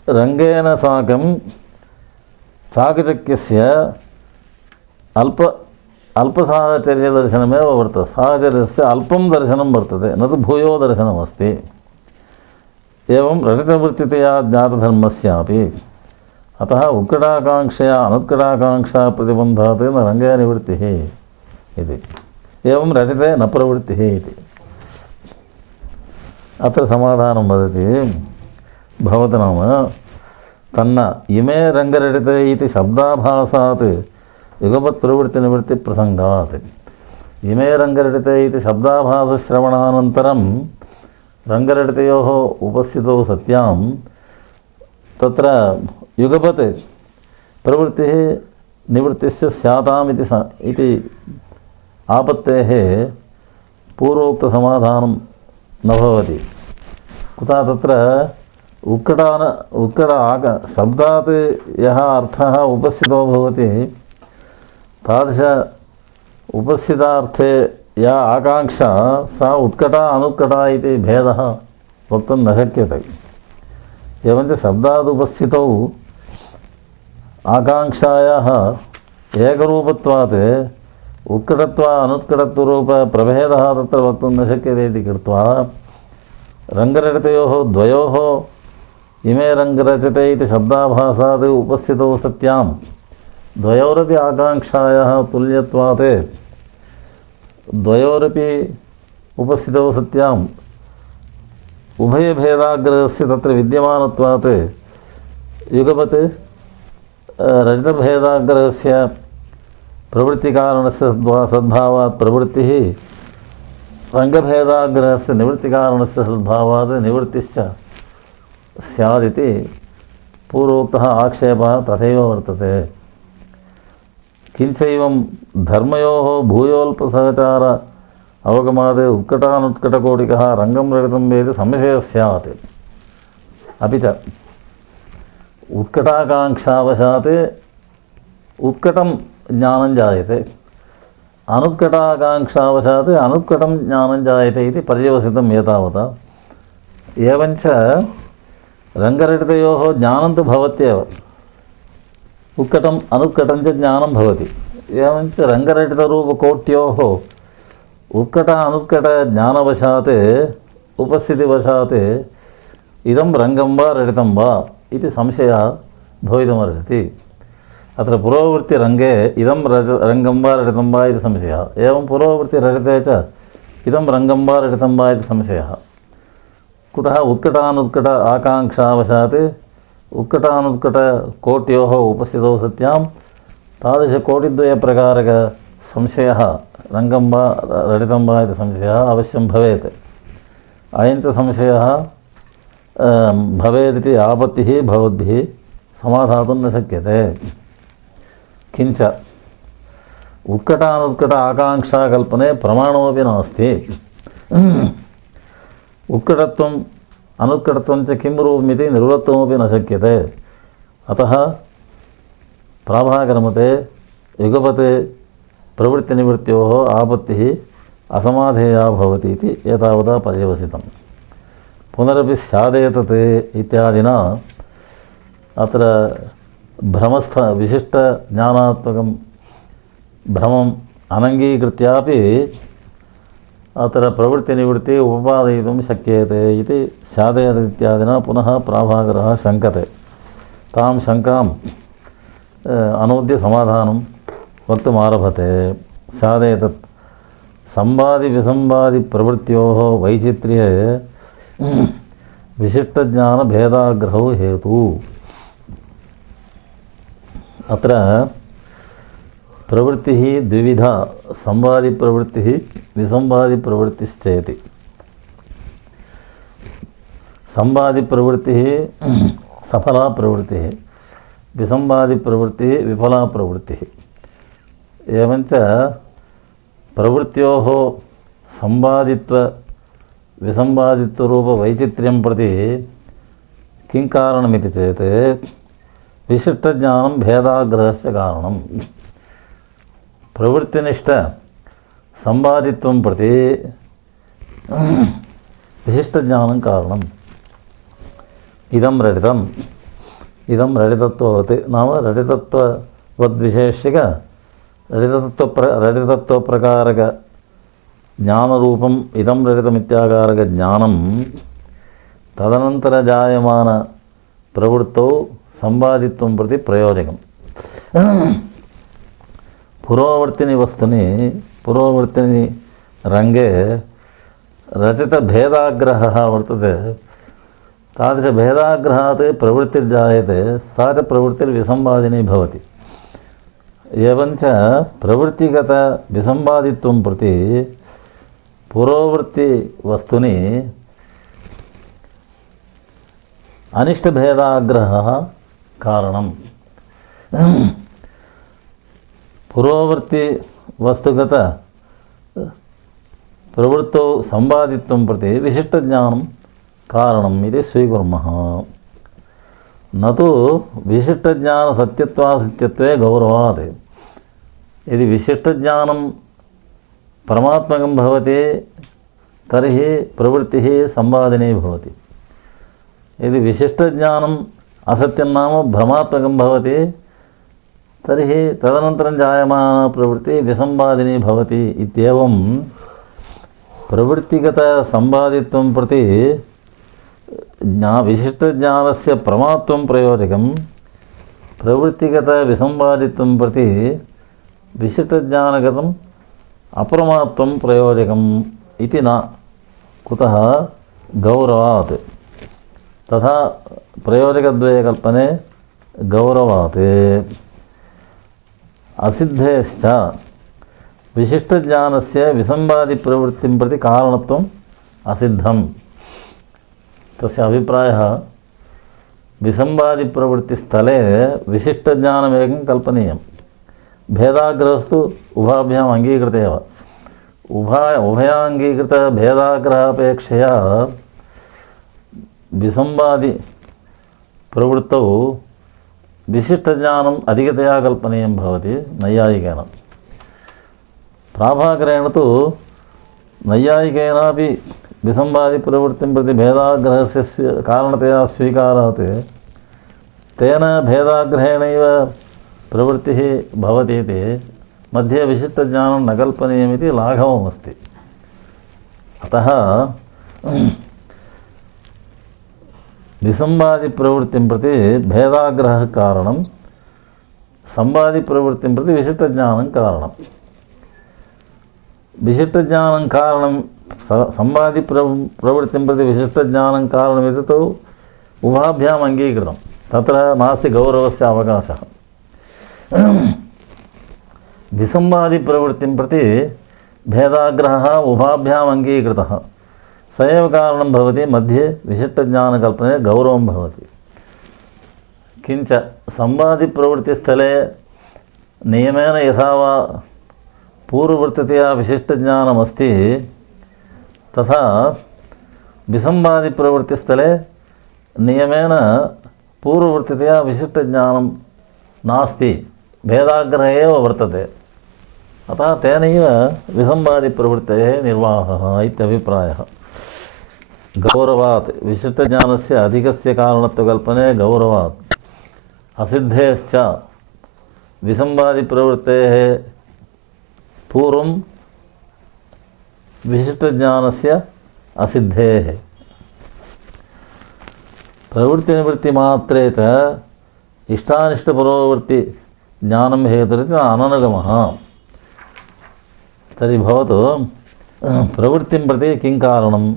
रङ्गेन साकं चाकचक्यस्य अल्पसाहचर्यदर्शनमेव वर्तते। साहचर्यस्य अल्पं दर्शनं वर्तते, न तु भूयो दर्शनमस्ति। एवं रजतवृत्तितया ज्ञातधर्मस्यापि अतः उत्कटाकाङ्क्षया अनुत्कटाकाङ्क्षा प्रतिबन्धात् न रङ्गे निवृत्तिः इति। एवं रटिते न प्रवृत्तिः इति। अत्र समाधानं वदति भवतु नाम तन्न इमे रङ्गरटिते इति शब्दाभासात् युगपत्प्रवृत्तिनिवृत्तिप्रसङ्गात्। इमे रङ्गरटिते इति शब्दाभासश्रवणानन्तरं रङ्गरटितयोः उपस्थितौ सत्यां तत्र युगपत् प्रवृत्तिः निवृत्तिश्च स्याताम् इति आपत्तेः पूर्वोक्तसमाधानं न भवति। कुतः तत्र शब्दात् यः अर्थः उपस्थितो भवति तादृश उपस्थितार्थे या आकाङ्क्षा सा उत्कटा अनुत्कटा इति भेदः वक्तुं न शक्यते। एवञ्च शब्दादुपस्थितौ आकाङ्क्षायाः एकरूपत्वात् उत्कटत्वा अनुत्कटत्वरूपप्रभेदः तत्र वक्तुं न शक्यते इति कृत्वा रङ्गरटितयोः द्वयोः इमे रङ्गरचिते इति शब्दाभासात् उपस्थितौ सत्यां द्वयोरपि आकाङ्क्षायाः तुल्यत्वात् द्वयोरपि उपस्थितौ सत्याम् उभयभेदाग्रहस्य तत्र विद्यमानत्वात् युगपत् रजतभेदाग्रहस्य प्रवृत्तिकारणस्य सद्भावात् प्रवृत्तिः रङ्गभेदाग्रहस्य निवृत्तिकारणस्य सद्भावात् निवृत्तिश्च स्यादिति पूर्वोक्तः आक्षेपः तथैव वर्तते। किञ्चैवं धर्मयोः भूयोल्पसहचार अवगमात् उत्कटानुत्कटकोटिकः रङ्गं रटितं वेति संशयः स्यात्। अपि च उत्कटाकाङ्क्षावशात् उत्कटं ज्ञानं जायते, अनुत्कटाकाङ्क्षावशात् अनुत्कटं ज्ञानं जायते इति पर्यवसितं एतावता। एवञ्च रङ्गरटितयोः ज्ञानं तु भवत्येव, उत्कटम् अनुत्कटं च ज्ञानं भवति। एवञ्च रङ्गरटितरूपकोट्योः उत्कट अनुत्कटज्ञानवशात् उपस्थितिवशात् इदं रङ्गं वा रटितं वा इति संशयः भवितुमर्हति। अत्र पुरोवृत्तिरङ्गे इदं रङ्गं वा रटितं वा इति संशयः, एवं पुरोवृत्तिरटिते च इदं रङ्गं वा रटितं वा इति संशयः। कुतः उत्कटानुत्कट आकाङ्क्षावशात् उत्कटानुत्कटकोट्योः उपस्थितौ सत्यां तादृशकोटिद्वयप्रकारकसंशयः रङ्गं वा रटितं वा इति संशयः अवश्यं भवेत्। अयञ्च संशयः भवेदिति आपत्तिः भवद्भिः समाधातुं न शक्यते। किञ्च उत्कटानुत्कट आकाङ्क्षाकल्पने प्रमाणमपि नास्ति। उत्कटत्वम् अनुत्कटत्वं च किं रूपमिति निर्वक्तुमपि न शक्यते। अतः प्राभाकरमते युगपत् प्रवृत्तिनिवृत्त्योः आपत्तिः असमाधेया भवति इति एतावता पर्यवसितं। पुनरपि स्यादेतत् इत्यादिना अत्र भ्रमस्थ विशिष्टज्ञानात्मकं भ्रमम् अनङ्गीकृत्यापि अत्र प्रवृत्तिनिवृत्ति उपपादयितुं शक्यते इति स्यादेतत् इत्यादिना पुनः प्राभाकरः शङ्कते। तां शङ्काम् अनूद्य समाधानं वक्तुमारभते। स्यादेतत् संवादिविसंवादिप्रवृत्त्योः वैचित्र्ये विशिष्टज्ञानभेदाग्रहौ हेतु। अत्र प्रवृत्तिः द्विविधा, संवादिप्रवृत्तिः विसंवादिप्रवृत्तिश्चेति। संवादिप्रवृत्तिः सफला प्रवृत्तिः, विसंवादिप्रवृत्तिः विफला प्रवृत्तिः। एवञ्च प्रवृत्त्योः संवादित्व विसंवादित्वरूपवैचित्र्यं प्रति किं कारणमिति चेत् विशिष्टज्ञानं भेदाग्रहस्य कारणं। प्रवृत्तिनिष्ठ संवादित्वं प्रति विशिष्टज्ञानं कारणम्। इदं रटितम्, इदं रटितत्ववत् नाम रटितत्ववद्विशेष्यक रटितत्वप्रकारक ज्ञानरूपम् इदं रटितमित्याकारकज्ञानं तदनन्तर जायमान प्रवृत्तौ संवादित्वं प्रति प्रयोजकम् पुरोवर्तिनि वस्तुनि पुरोवर्तिनि रङ्गे रचितभेदाग्रहः वर्तते तादृशभेदाग्रहात् प्रवृत्तिर्जायते सा च प्रवृत्तिर्विसंवादिनी भवति एवञ्च प्रवृत्तिगतविसंवादित्वं प्रति पुरोवर्तिवस्तुनि अनिष्टभेदाग्रहः कारणम् पुरोवर्तिवस्तुगत प्रवृत्तौ संवादित्वं प्रति विशिष्टज्ञानं कारणम् इति स्वीकुर्मः न तु विशिष्टज्ञानसत्यत्वासत्यत्वे गौरवात् यदि विशिष्टज्ञानं परमात्मकं भवति तर्हि प्रवृत्तिः संवादिनी भवति यदि विशिष्टज्ञानम् असत्यं नाम भ्रमात्मकं भवति तर्हि तदनन्तरं जायमानप्रवृत्तिः विसंवादिनी भवति इत्येवं प्रवृत्तिगतसंवादित्वं प्रति विशिष्टज्ञानस्य प्रमात्वं प्रयोजकं प्रवृत्तिगतविसंवादित्वं प्रति विशिष्टज्ञानगतम् अप्रमात्वं प्रयोजकम् इति न कुतः गौरवात् तथा प्रयोजकद्वयकल्पने गौरवात् असिद्धेश्च विशिष्टज्ञानस्य विसंवादिप्रवृत्तिं प्रति कारणत्वम् असिद्धम् तस्य अभिप्रायः विसंवादिप्रवृत्तिस्थले विशिष्टज्ञानमेकं कल्पनीयं भेदाग्रहस्तु उभाभ्याम् अङ्गीकृत एव उभयाङ्गीकृतभेदाग्रहापेक्षया विसंवादिप्रवृत्तौ विशिष्टज्ञानम् अधिकतया कल्पनीयं भवति नैयायिकेन प्राभाकरेण तु नैयायिकेनापि विसंवादिप्रवृत्तिं प्रति भेदाग्रहस्य कारणतया स्वीकारात् तेन भेदाग्रहेणैव प्रवृत्तिः भवति इति मध्ये विशिष्टज्ञानं न कल्पनीयमिति लाघवमस्ति अतः विसंवादिप्रवृत्तिं प्रति भेदाग्रहः कारणं संवादिप्रवृत्तिं प्रति विशिष्टज्ञानं कारणं विशिष्टज्ञानं कारणं संवादिप्रवृत्तिं प्रति विशिष्टज्ञानं कारणमिति तु उभाभ्याम् अङ्गीकृतं तत्र नास्ति गौरवस्य अवकाशः विसंवादिप्रवृत्तिं प्रति भेदाग्रहः उभाभ्याम् अङ्गीकृतः स एव कारणं भवति मध्ये विशिष्टज्ञानकल्पने गौरवं भवति किञ्च संवादिप्रवृत्तिस्थले नियमेन यथा वा पूर्ववर्तितया विशिष्टज्ञानमस्ति तथा विसंवादिप्रवृत्तिस्थले नियमेन पूर्ववर्तितया विशिष्टज्ञानं नास्ति भेदाग्रहः एव वर्तते अतः तेनैव विसंवादिप्रवृत्तेः निर्वाहः इत्यभिप्रायः गौरवात् विशिष्टज्ञानस्य अधिकस्य कारणत्वकल्पने गौरवात् असिद्धेश्च विसंवादिप्रवृत्तेः पूर्वं विशिष्टज्ञानस्य असिद्धेः प्रवृत्तिनिवृत्तिमात्रे च इष्टानिष्टपरोवर्ति ज्ञानं हेतुरिति अननुगमः तर्हि भवतु प्रवृत्तिं प्रति किं कारणं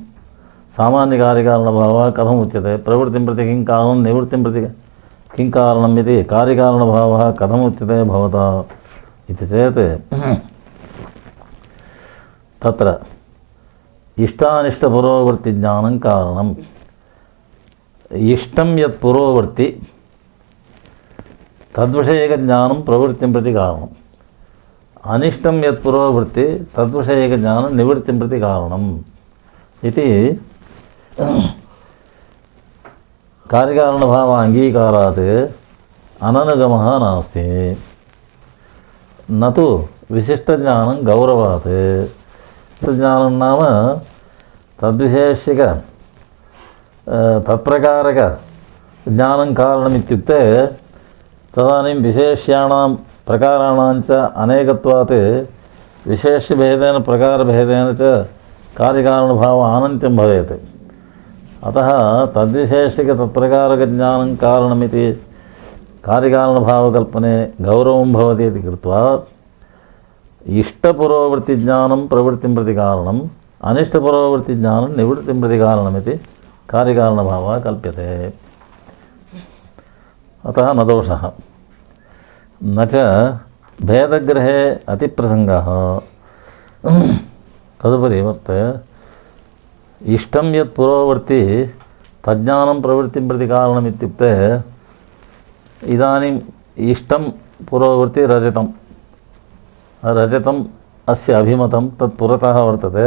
सामान्यकार्यकारणभावः कथम् उच्यते प्रवृत्तिं प्रति किं कारणं निवृत्तिं प्रति किं कारणम् इति कार्यकारणभावः कथम् उच्यते भवता इति चेत् तत्र इष्टानिष्टपुरोवर्तिज्ञानं कारणम् इष्टं यत् पुरोवर्ति तद्विषयकज्ञानं प्रवृत्तिं प्रति कारणम् अनिष्टं यत् पुरोवर्ति तद्विषयकज्ञानं निवृत्तिं प्रति कारणम् इति कार्यकारणभाव अङ्गीकारात् अननुगमः नास्ति न तु विशिष्टज्ञानं गौरवात् विशिष्टज्ञानं नाम तद्विशेषिक तत्प्रकारकज्ञानं कारणमित्युक्ते तदानीं विशेष्याणां प्रकाराणां च अनेकत्वात् विशेष्यभेदेन प्रकारभेदेन च कार्यकारणभाव अनन्त्यं भवेत् अतः तद्विशेषिकतत्प्रकारकज्ञानं कारणमिति कार्यकारणभावकल्पने गौरवं भवति इति कृत्वा इष्टपुरोवृत्तिज्ञानं प्रवृत्तिं प्रति कारणम् अनिष्टपुरोवृत्तिज्ञानं निवृत्तिं प्रति कारणमिति कार्यकारणभावः कल्प्यते। अतः न दोषः। न च भेदग्रहे अतिप्रसङ्गः। तदुपरि वर्तते इष्टं यत् पुरोवर्ति तज्ज्ञानं प्रवृत्तिं प्रति कारणमित्युक्ते इदानीम् इष्टं पुरोवर्ति रजतम् अस्य अभिमतं तत् पुरतः वर्तते।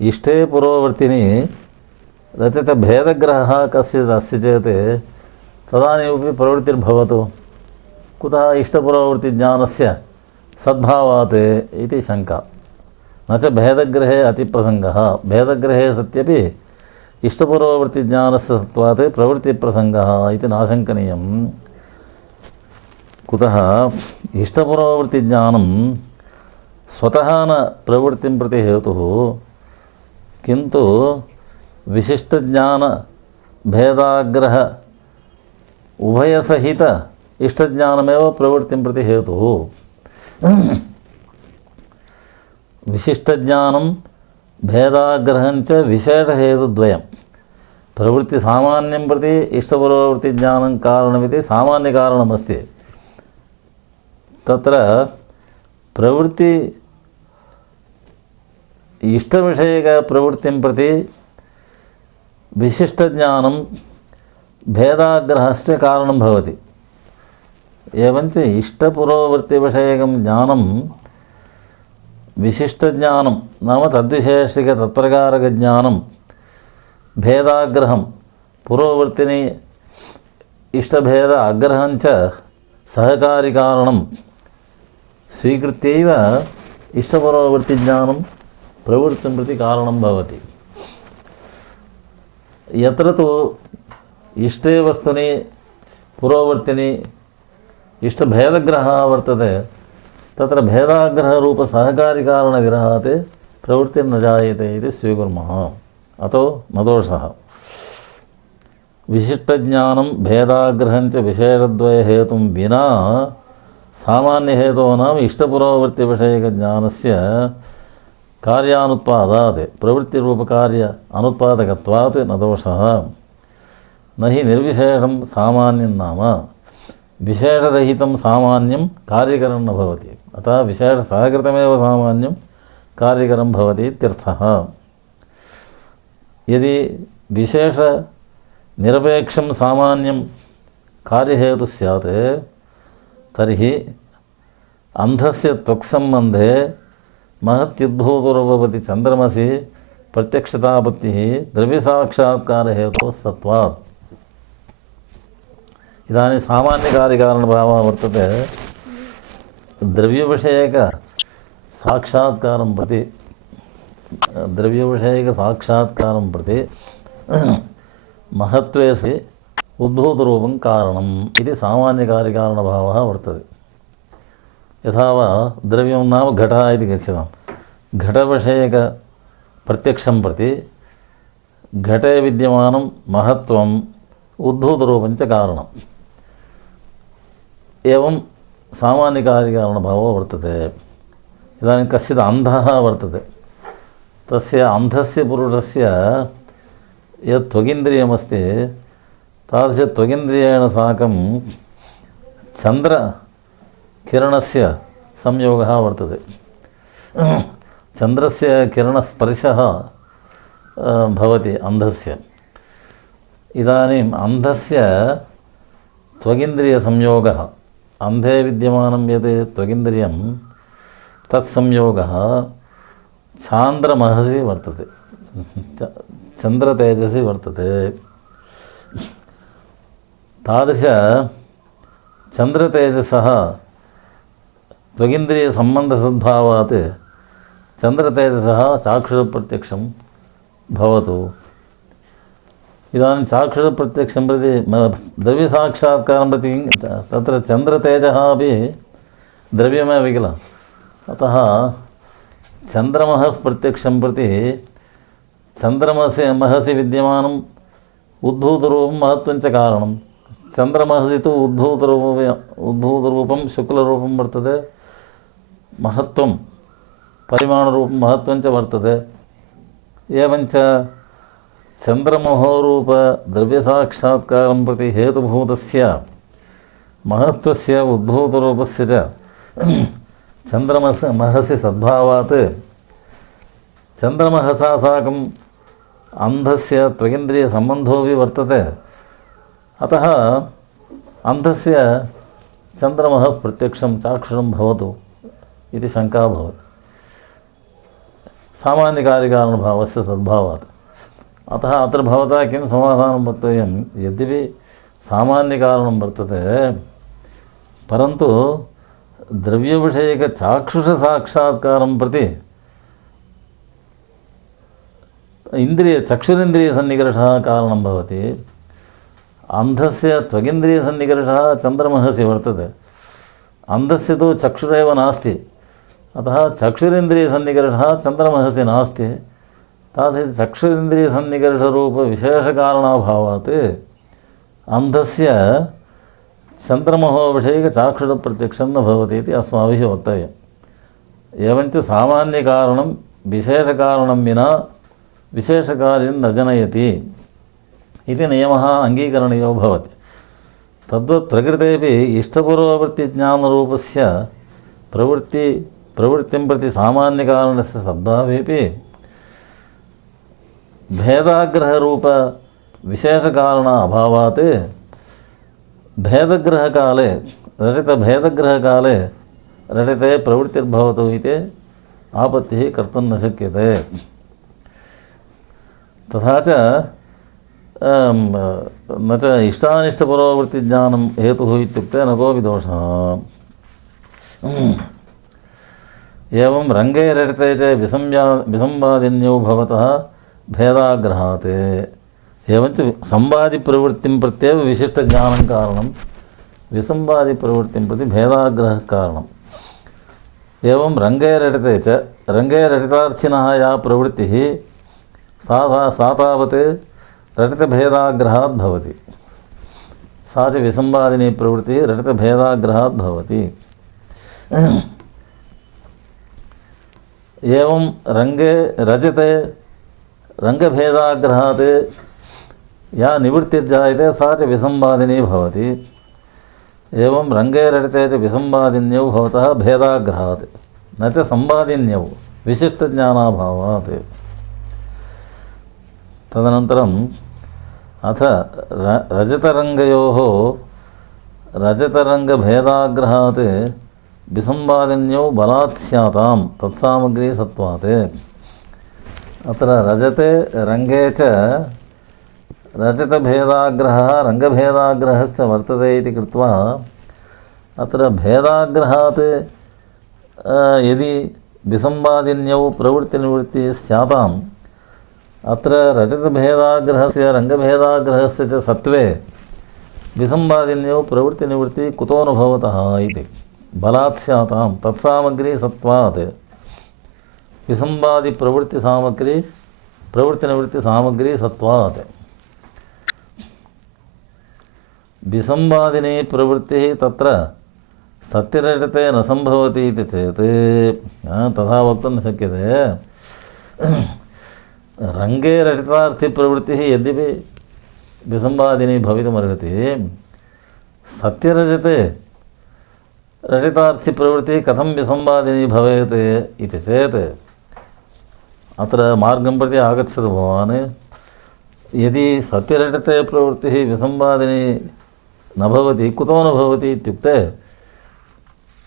इष्टे पुरोवर्तिनि रजतभेदग्रहः कश्चित् अस्ति चेत् तदानीमपि प्रवृत्तिर्भवतु। कुतः इष्टपुरोवर्तिज्ञानस्य सद्भावात् इति शङ्का। न च भेदग्रहे अतिप्रसङ्गः। भेदग्रहे सत्यपि इष्टपुरोवर्तिज्ञानस्य सत्त्वात् प्रवृत्तिप्रसङ्गः इति नाशङ्कनीयम्। कुतः इष्टपुरोवर्तिज्ञानं स्वतः न प्रवृत्तिं प्रति हेतुः, किन्तु विशिष्टज्ञानभेदाग्रह उभयसहित इष्टज्ञानमेव प्रवृत्तिं प्रति हेतुः। विशिष्टज्ञानं भेदाग्रहञ्च विशेषहेतुद्वयं। प्रवृत्तिसामान्यं प्रति इष्टपुरोवर्तिज्ञानं कारणमिति सामान्यकारणमस्ति। तत्र प्रवृत्ति इष्टविषयकप्रवृत्तिं प्रति विशिष्टज्ञानं भेदाग्रहस्य कारणं भवति। एवञ्च इष्टपुरोवर्तिविषयकं ज्ञानं विशिष्टज्ञानं नाम तद्विशेषिकतत्प्रकारकज्ञानं भेदाग्रहं पुरोवर्तिनि इष्टभेद अग्रहञ्च सहकारिकारणं स्वीकृत्यैव इष्टपुरोवर्तिज्ञानं प्रवृत्तिं प्रति कारणं भवति। यत्र तु इष्टे वस्तुनि पुरोवर्तिनि इष्टभेदग्रहः वर्तते तत्र भेदाग्रहरूपसहकारिकारणविरहात् प्रवृत्तिर्न जायते इति स्वीकुर्मः। अतो न दोषः। विशिष्टज्ञानं भेदाग्रहञ्च विशेषद्वयहेतुं विना सामान्यहेतोः इष्टपुरोवर्तिविषयकज्ञानस्य कार्यानुत्पादात् प्रवृत्तिरूपकार्य अनुत्पादकत्वात् न दोषः। न हि निर्विशेषं सामान्यं नाम विशेषरहितं सामान्यं कार्यकरं न भवति। अतः विशेषसहकृतमेव सामान्यं कार्यकरं भवति इत्यर्थः। यदि विशेषनिरपेक्षं सामान्यं कार्यहेतुः स्यात् तर्हि अन्धस्य त्वक्सम्बन्धे महत्युद्भूतरूपवति चन्द्रमसि प्रत्यक्षतापत्तिः द्रव्यसाक्षात्कारहेतोः सत्त्वात्। इदानीं सामान्यकार्यकारणभावः वर्तते द्रव्यविषयकसाक्षात्कारं प्रति महत्त्वे सि उद्भूतरूपं कारणम् इति सामान्यकार्यकारणभावः वर्तते। यथा वा द्रव्यं नाम घटः इति गच्छतां। घटविषयकप्रत्यक्षं प्रति घटे विद्यमानं महत्त्वम् उद्भूतरूपञ्च कारणम्। एवं सामान्यकार्यकारणभावो वर्तते। इदानीं कश्चित् अन्धः वर्तते, तस्य अन्धस्य पुरुषस्य यत् त्वगिन्द्रियमस्ति तादृशत्वगिन्द्रियेण साकं चन्द्रकिरणस्य संयोगः वर्तते। चन्द्रस्य किरणस्पर्शः भवति अन्धस्य। इदानीम् अन्धस्य त्वगिन्द्रियसंयोगः, अन्धे विद्यमानं यत् त्वगिन्द्रियं तत्संयोगः चान्द्रमहसि वर्तते, चन्द्रतेजसि वर्तते। तादृश चन्द्रतेजसः त्वगिन्द्रियसम्बन्धसद्भावात् चन्द्रतेजसः चाक्षुषप्रत्यक्षं भवतु। इदानीं चाक्षुषप्रत्यक्षं प्रति द्रव्यसाक्षात्कारं प्रति तत्र चन्द्रतेजः अपि द्रव्यमेव किल। अतः चन्द्रमः प्रत्यक्षं प्रति चंद्रमसि महसि विद्यमानम् उद्भूतरूपं महत्त्वं च कारणं। चंद्रमहसि तु उद्भूतरूपं शुक्लरूपं वर्तते, महत्त्वं परिमाणरूपं महत्त्वं च वर्तते। एवञ्च चंद्रमहोरूप द्रव्यसाक्षात्कारं प्रति हेतुभूतस्य महत्त्वस्य उद्भूतरूपस्य च चंद्रमहसि सद्भावात् चंद्रमहसा साकम् अंधस्य त्वगिन्द्रियसम्बन्धोऽपि वर्तते। अतः अंधस्य चंद्रमः प्रत्यक्षं चाक्षुषं भवतु इति शंका भवति सामान्यकार्यकारणभावस्य सद्भावात्। अतः अत्र भवता किं समाधानं वक्तव्यं, यद्यपि सामान्यकारणं वर्तते परन्तु द्रव्यविषयकचाक्षुषसाक्षात्कारं प्रति चक्षुरिन्द्रियसन्निकर्षः कारणं भवति। अंधस्य त्वगिन्द्रियसन्निकर्षः चंद्रमहसि वर्तते, अंधस्य तु चक्षुरेव नास्ति, अतः चक्षुरिन्द्रियसन्निकर्षः चंद्रमहसि नास्ति। तादृश चक्षुरिन्द्रियसन्निकर्षरूपविशेषकारणाभावात् अंधस्य चंद्रमहो विषयकचाक्षुषप्रत्यक्षं न भवति इति अस्माभिः वक्तव्यम्। एवञ्च सामान्यकारणं विशेषकारणं विना विशेषकार्यं न जनयति इति नियमः अङ्गीकरणीयो भवति। तद्वत् प्रकृतेपि इष्टपूर्ववृत्तिज्ञानरूपस्य प्रवृत्तिं प्रति सामान्यकारणस्य सद्भावेपि भेदाग्रहरूप विशेषकारण अभावात् भेदग्रहकाले रजतभेदग्रहकाले रजते प्रवृत्तिर्भवतु इति आपत्तिः कर्तुं न शक्यते। तथा च न च इष्टानिष्टपरोवृत्तिज्ञानं हेतुः इत्युक्ते न कोऽपि दोषः। एवं रङ्गे रजते च विसंवादिन्यौ भवतः भेदाग्रहात्। एवञ्च संवादिप्रवृत्तिं प्रत्येव विशिष्टज्ञानं कारणं, विसंवादिप्रवृत्तिं प्रति भेदाग्रहः कारणम्। एवं रङ्गे रजते च रङ्गे रजतार्थिनः या प्रवृत्तिः सा तावत् रजतभेदाग्रहात् भवति, सा च विसंवादिनी प्रवृत्तिः रजतभेदाग्रहात् भवति। एवं रङ्गे रजते रङ्गभेदाग्रहात् या निवृत्तिर्जायते सा च विसंवादिनी भवति। एवं रङ्गे रजते च विसंवादिन्यौ भवतः भेदाग्रहात् न च संवादिन्यौ विशिष्टज्ञानाभावात्। तदनन्तरम् अथ रजतरङ्गयोः रजतरङ्गभेदाग्रहात् विसंवादिन्यौ बलात् स्यातां तत्सामग्री सत्वात्। अत्र रजते रङ्गे च रजतभेदाग्रहः रङ्गभेदाग्रहस्य वर्तते इति कृत्वा अत्र भेदाग्रहात् यदि विसंवादिन्यौ प्रवृत्तिनिवृत्तिः स्याताम् अत्र रजतभेदाग्रहस्य रङ्गभेदाग्रहस्य च सत्त्वे विसंवादिन्यौ प्रवृत्तिनिवृत्तिः कुतो न भवतः इति बलात् स्यातां तत्सामग्री सत्त्वात्। विसंवादिप्रवृत्तिसामग्री प्रवृत्तिनिवृत्तिसामग्री सत्त्वात्। विसंवादिनी प्रवृत्तिः तत्र सत्यरजते न सम्भवति इति चेत् तथा वक्तुं न शक्यते। रङ्गे रजतार्थिप्रवृत्तिः यद्यपि विसंवादिनी भवितुमर्हति, सत्यरजते रजतार्थिप्रवृत्तिः कथं विसंवादिनी भवेत् इति चेत् अत्र मार्गं प्रति आगच्छतु भवान्। यदि सत्यरजते प्रवृत्तिः विसंवादिनी न भवति, कुतो न भवति इत्युक्ते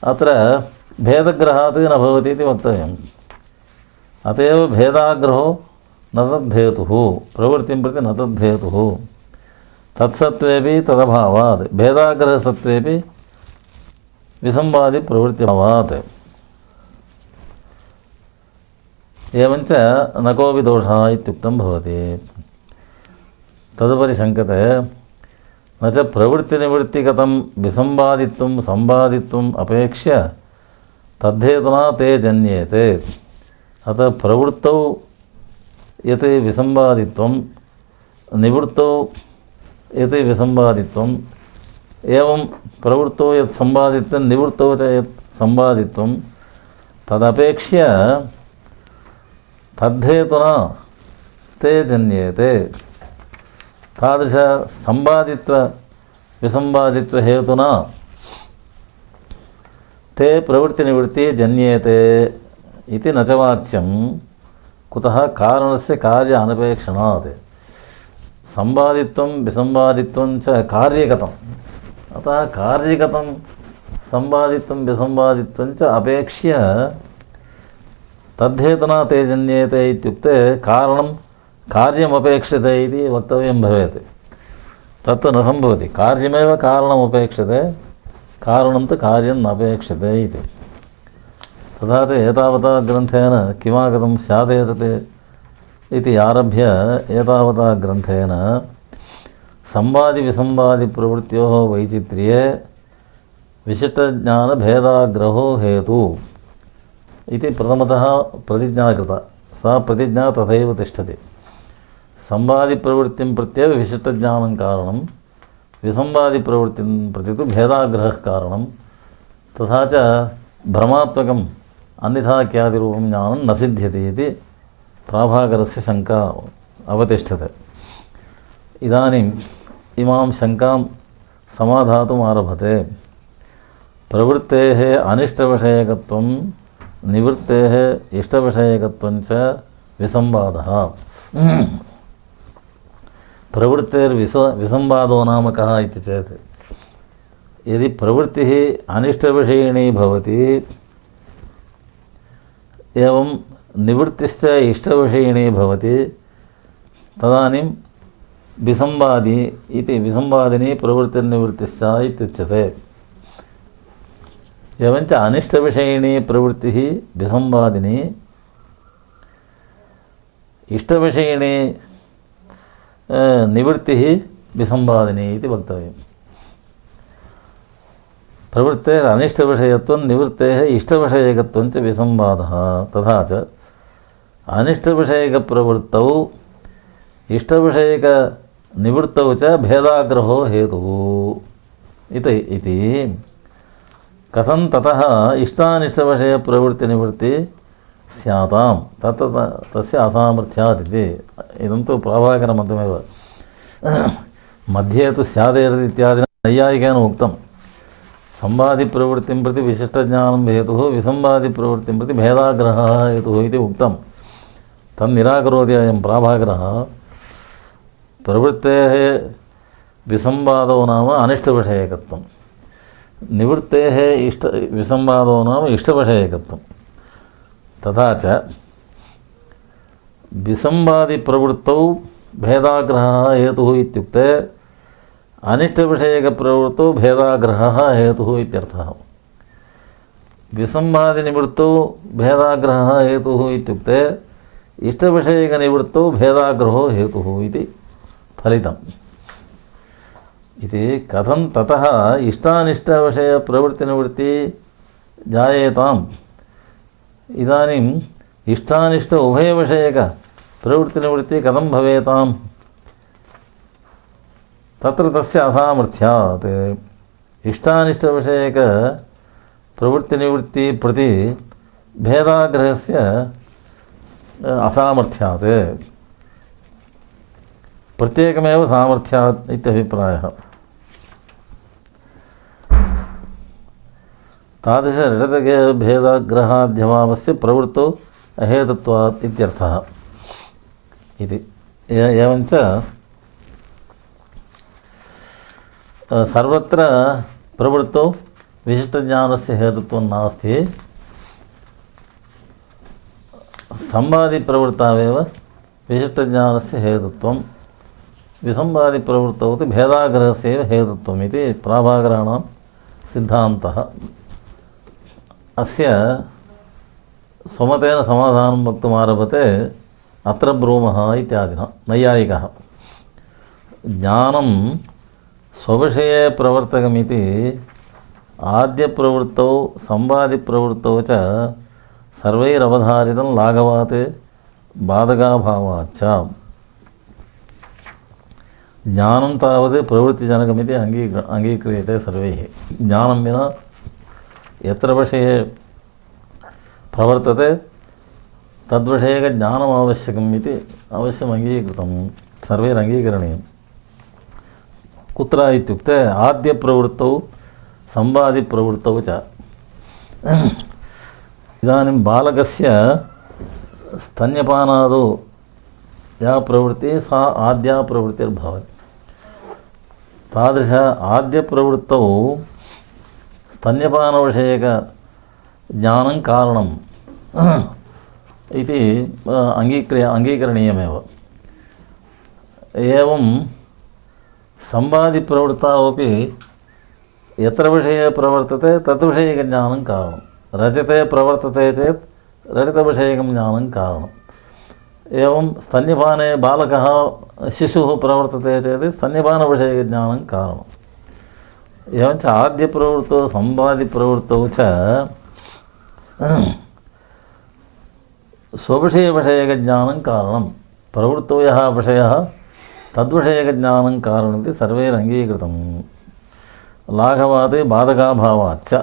अत्र भेदग्रहात् न भवति इति वक्तव्यम्। अत एव भेदाग्रहो न तद्धेतुः, प्रवृत्तिं प्रति न तद्धेतुः। तत्सत्त्वेपि तदभावात्, भेदाग्रहसत्त्वेपि विसंवादिप्रवृत्तिभावात्। एवञ्च न कोऽपि दोषः इत्युक्तं भवति। तदुपरि शङ्कते न च प्रवृत्तिनिवृत्तिगतं विसंवादित्वं संवादित्वम् अपेक्ष्य तद्धेतुना ते जन्येते। अतः प्रवृत्तौ यत् विसंवादित्वं निवृत्तौ यत् विसंवादित्वम् एवं प्रवृत्तौ यत् संवादित्वं निवृत्तौ च यत् संवादित्वं तदपेक्ष्य तद्धेतुना ते जन्येते तादृश संवादित्व विसंवादित्व हेतुना ते प्रवृत्तिनिवृत्ति जन्येते इति न च वाच्यं कुतः कारणस्य कार्य अनपेक्षणात् संवादित्वं विसंवादित्वं च कार्यगतम् अतः कार्यगतं संवादित्वं विसंवादित्वं च अपेक्ष्य तद्धेतुना ते जन्येते इत्युक्ते कारणं कार्यमपेक्षते इति वक्तव्यं भवेत् तत् न सम्भवति कार्यमेव कारणमपेक्षते कारणं तु कार्यं नापेक्षते इति तथा च एतावता ग्रन्थेन किमागतं स्यादेतत् इति आरभ्य एतावता ग्रन्थेन संवादिविसंवादिप्रवृत्त्योः वैचित्र्ये विशिष्टज्ञानभेदाग्रहो हेतु इति प्रथमतः प्रतिज्ञा कृता सा प्रतिज्ञा तथैव तिष्ठति संवादिप्रवृत्तिं प्रत्येव विशिष्टज्ञानं कारणं विसंवादिप्रवृत्तिं प्रति तु भेदाग्रहः कारणं तथा च भ्रमात्मकम् अन्यथाख्यातिरूपं ज्ञानं न सिद्ध्यति इति प्राभाकरस्य शङ्का अवतिष्ठते इदानीम् इमां शङ्कां समाधातुम् आरभते प्रवृत्तेः अनिष्टविषयकत्वं निवृत्तेः इष्टविषयकत्वं च विसंवादः विसंवादो नाम कः इति चेत् यदि प्रवृत्तिः अनिष्टविषयिणी भवति एवं निवृत्तिश्च इष्टविषयिणी भवति तदानीं विसंवादी इति विसंवादिनी प्रवृत्तिर्निवृत्तिश्च इत्युच्यते एवञ्च अनिष्टविषयिणी प्रवृत्तिः विसंवादिनी इष्टविषयिणी निवृत्तिः विसंवादिनी इति वक्तव्यम् प्रवृत्तेः अनिष्टविषयत्वं निवृत्तेः इष्टविषयकत्वं च विसंवादः तथा च अनिष्टविषयकप्रवृत्तौ इष्टविषयकनिवृत्तौ च भेदाग्रहो हेतुः इति कथं ततः इष्टानिष्टविषयप्रवृत्तिनिवृत्ति स्यातां तस्य असामर्थ्यात् इति इदं तु प्राभाकरमतमेव मध्ये तु स्यादेरति इत्यादिना नैयायिकेन उक्तं संवादिप्रवृत्तिं प्रति विशिष्टज्ञानं हेतुः विसंवादिप्रवृत्तिं प्रति भेदाग्रहः हेतुः इति उक्तं तन्निराकरोति अयं प्राभाकरः प्रवृत्तेः विसंवादो नाम अनिष्टविषयकत्वं निवृत्तेः विसंवादो नाम इष्टविषयकत्वं तथा च विसंवादिप्रवृत्तौ भेदाग्रहः हेतुः इत्युक्ते अनिष्टविषयकप्रवृत्तौ भेदाग्रहः हेतुः इत्यर्थः विसंवादिनिवृत्तौ भेदाग्रहः हेतुः इत्युक्ते इष्टविषयकनिवृत्तौ भेदाग्रहो हेतुः इति फलितम् इति कथं ततः इष्टानिष्टविषयप्रवृत्तिनिवृत्ति जायेताम् इदानीम् इष्टानिष्ट उभयविषयकप्रवृत्तिनिवृत्ति कथं भवेताम् तत्र तस्य असामर्थ्यात् इष्टानिष्टविषयकप्रवृत्तिनिवृत्ति प्रति भेदाग्रहस्य असामर्थ्यात् प्रत्येकमेव सामर्थ्यात् इत्यभिप्रायः तादृशरटतभेदाग्रहाद्यभावस्य प्रवृत्तौ अहेतुत्वात् इत्यर्थः इति एवञ्च सर्वत्र प्रवृत्तौ विशिष्टज्ञानस्य हेतुत्वं नास्ति संवादिप्रवृत्तावेव विशिष्टज्ञानस्य हेतुत्वं विसंवादिप्रवृत्तौ तु भेदाग्रहस्यैव हेतुत्वम् इति प्राभाकराणां सिद्धान्तः अस्य स्वमतेन समाधानं वक्तुम् आरभते अत्र ब्रूमः इत्यादिना नैयायिकः ज्ञानं स्वविषये प्रवर्तकमिति आद्यप्रवृत्तौ संवादिप्रवृत्तौ च सर्वैरवधारितं लाघवात् बाधकाभावाच्च ज्ञानं तावत् प्रवृत्तिजनकमिति अङ्गीक्रियते सर्वैः। ज्ञानं विना यत्र विषये प्रवर्तते तद्विषयकज्ञानम् आवश्यकम् इति अवश्यम् अङ्गीकृतं, सर्वैरङ्गीकरणीयं। कुत्र इत्युक्ते आद्यप्रवृत्तौ संवादिप्रवृत्तौ च। इदानीं बालकस्य स्तन्यपानादौ या प्रवृत्तिः सा आद्या प्रवृत्तिर्भवति। तादृश आद्यप्रवृत्तौ स्तन्यपानविषयकज्ञानं कारणम् इति अङ्गीकरणीयमेव। एवं संवादिप्रवृत्तावपि यत्र विषये प्रवर्तते तद्विषयकज्ञानं कारणं। रजते प्रवर्तते चेत् रजतविषयकं ज्ञानं कारणम्। एवं स्तन्यपाने बालकः शिशुः प्रवर्तते चेत् स्तन्यपानविषयकज्ञानं कारणम्। एवञ्च आद्यप्रवृत्तौ संवादिप्रवृत्तौ च स्वविषयविषयकज्ञानं कारणं। प्रवृत्तौ यः विषयः तद्विषयकज्ञानं कारणमिति सर्वैरङ्गीकृतं। लाघवात् बाधकाभावाच्च,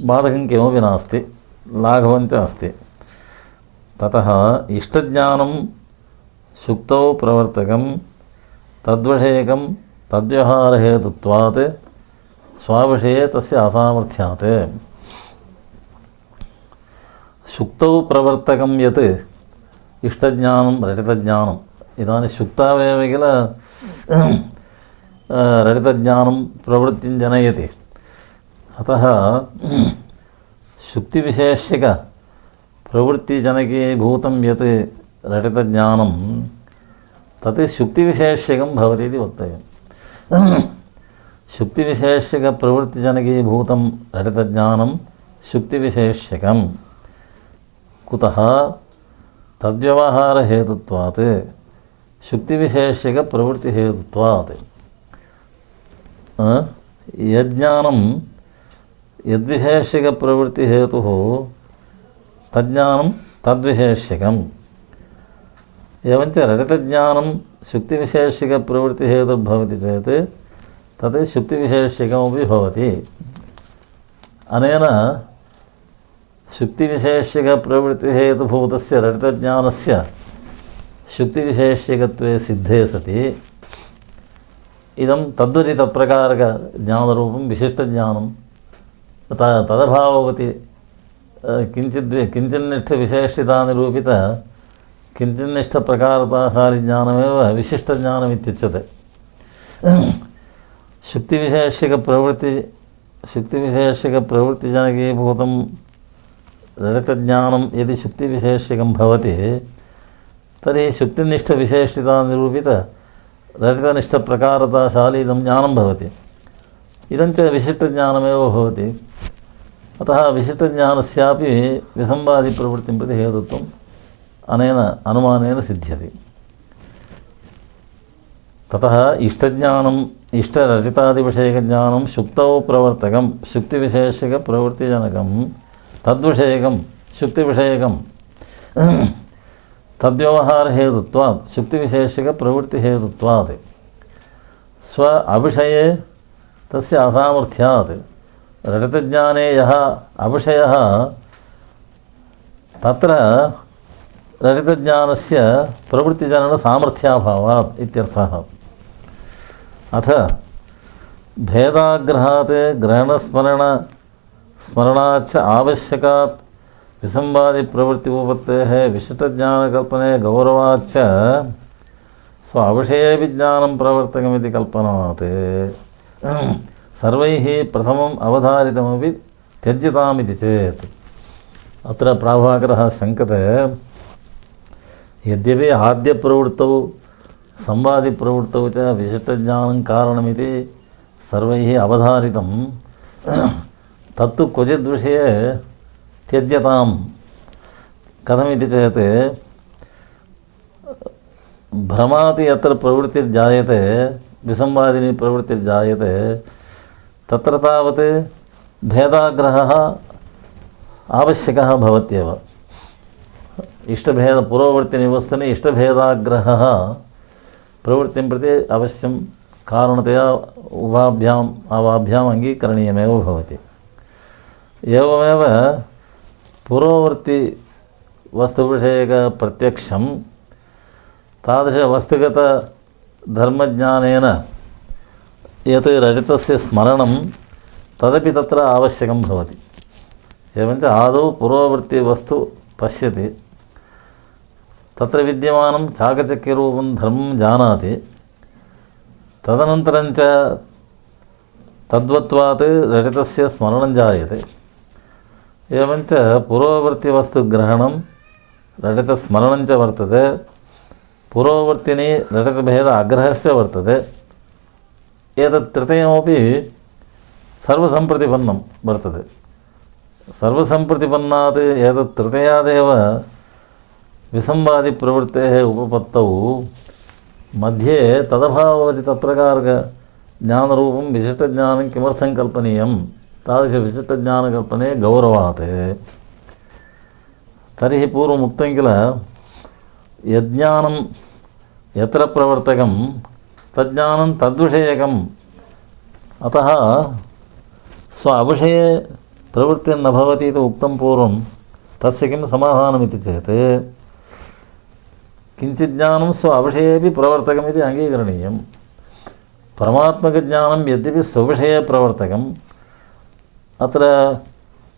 बाधकं किमपि नास्ति, लाघवञ्च अस्ति। ततः इष्टज्ञानं सुक्तौ प्रवर्तकं तद्विषयकं तद्व्यवहारहेतुत्वात् स्वाविषये तस्य असामर्थ्यात्। सुक्तौ प्रवर्तकं यत् इष्टज्ञानं रजतज्ञानम्। इदानीं सुक्तावेव किल रजतज्ञानं प्रवृत्तिं जनयति। अतः शुक्तिविशेष्यकप्रवृत्तिजनकीभूतं यत् रजतज्ञानं तत् शुक्तिविशेष्यकं भवति इति वक्तव्यं। शुक्तिविशेष्यकप्रवृत्तिजनकीभूतं रजतज्ञानं शुक्तिविशेष्यकं। कुतः? तद्व्यवहारहेतुत्वात्, शुक्तिविशेष्यकप्रवृत्तिहेतुत्वात्। यज्ञानं यद्विशेष्यकप्रवृत्तिहेतुः तज्ज्ञानं तद्विशेष्यकम्। एवञ्च रजतज्ञानं शुक्तिविशेष्यकप्रवृत्तिहेतुर्भवति चेत् तत् शुक्तिविशेष्यकमपि भवति। अनेन शुक्तिविशेष्यकप्रवृत्तिहेतुभूतस्य रजतज्ञानस्य शुक्तिविशेष्यकत्वे सिद्धे सति इदं तद्वरितप्रकारकज्ञानरूपं विशिष्टज्ञानं तदभाववति किञ्चिन्निष्ठविशेषितानिरूपित किञ्चिन्निष्ठप्रकारताशालिज्ञानमेव विशिष्टज्ञानमित्युच्यते। शुक्तिविशेष्यकप्रवृत्तिजनकीभूतं रजतज्ञानं यदि शुक्तिविशेष्यकं भवति तर्हि शुक्तिनिष्ठविशेषितानिरूपित रजतनिष्ठप्रकारताशाली इदं ज्ञानं भवति। इदं च विशिष्टज्ञानमेव भवति। अतः विशिष्टज्ञानस्यापि विसंवादिप्रवृत्तिं प्रति हेतुत्वम् अनेन अनुमानेन सिद्ध्यति। ततः इष्टज्ञानम् इष्टरजतादिविषयकज्ञानं शुक्तौ प्रवर्तकं शुक्तिविशेष्यकप्रवृत्तिजनकं तद्विषयकं शुक्तिविषयकं तद्व्यवहारहेतुत्वात् शुक्तिविशेष्यकप्रवृत्तिहेतुत्वात् स्व अविषये तस्य असामर्थ्यात्। रजतज्ञाने यः अविषयः तत्र रजतज्ञानस्य प्रवृत्तिजननसामर्थ्याभावात् इत्यर्थः। अथ भेदाग्रहात् ग्रहणस्मरणाच्च आवश्यकात् विसंवादिप्रवृत्तिपत्तेः विशिष्टज्ञानकल्पने गौरवाच्च स्व अविषयेऽपि ज्ञानं प्रवर्तकमिति कल्पनात् सर्वैः प्रथमम् अवधारितमपि त्यज्यतामिति चेत्। अत्र प्राभाकरः शङ्कते यद्यपि आद्यप्रवृत्तौ संवादिप्रवृत्तौ च विशिष्टज्ञानं कारणमिति सर्वैः अवधारितं तत्तु क्वचिद्विषये त्यज्यतां। कथमिति चेत् भ्रमाति यत्र प्रवृत्तिर्जायते विसंवादिनी प्रवृत्तिर्जायते तत्र तावत् भेदाग्रहः आवश्यकः भवत्येव। इष्टभेद पूर्ववर्तिनिवस्थने इष्टभेदाग्रहः प्रवृत्तिं प्रति अवश्यं कारणतया उभाभ्याम् अवाभ्याम् अङ्गीकरणीयमेव भवति। एवमेव पूर्ववर्तिवस्तुविषयकप्रत्यक्षं तादृशवस्तुगतधर्मज्ञानेन यत् रजतस्य स्मरणं तदपि तत्र आवश्यकं भवति। एवञ्च आदौ पूर्ववर्तिवस्तु पश्यति, तत्र विद्यमानं चाकचक्यरूपं धर्मं जानाति, तदनन्तरञ्च तद्वत्वात् रजतस्य स्मरणं जायते। एवञ्च पूर्ववर्तिवस्तुग्रहणं रजतस्मरणं च वर्तते, पूर्ववर्तिनि रजतभेद आग्रहस्य वर्तते। एतत् तृतीयमपि सर्वसम्प्रतिपन्नं वर्तते। सर्वसम्प्रतिपन्नात् एतत् तृतीयादेव विसंवादिप्रवृत्तेः उपपत्तौ मध्ये तदभाववति तत्प्रकारकज्ञानरूपं विशिष्टज्ञानं किमर्थं कल्पनीयं, तादृशविशिष्टज्ञानकल्पने गौरवात्। तर्हि पूर्वमुक्तं किल, यज्ञानं यत्र प्रवर्तकं तज्ज्ञानं तद्विषयकम्, अतः स्व अविषये प्रवृत्तिर्न भवति इति उक्तं पूर्वं। तस्य किं समाधानमिति चेत् किञ्चित् ज्ञानं स्व अविषयेपि प्रवर्तकमिति अङ्गीकरणीयं। परमात्मकज्ञानं यद्यपि स्वविषये प्रवर्तकम्, अत्र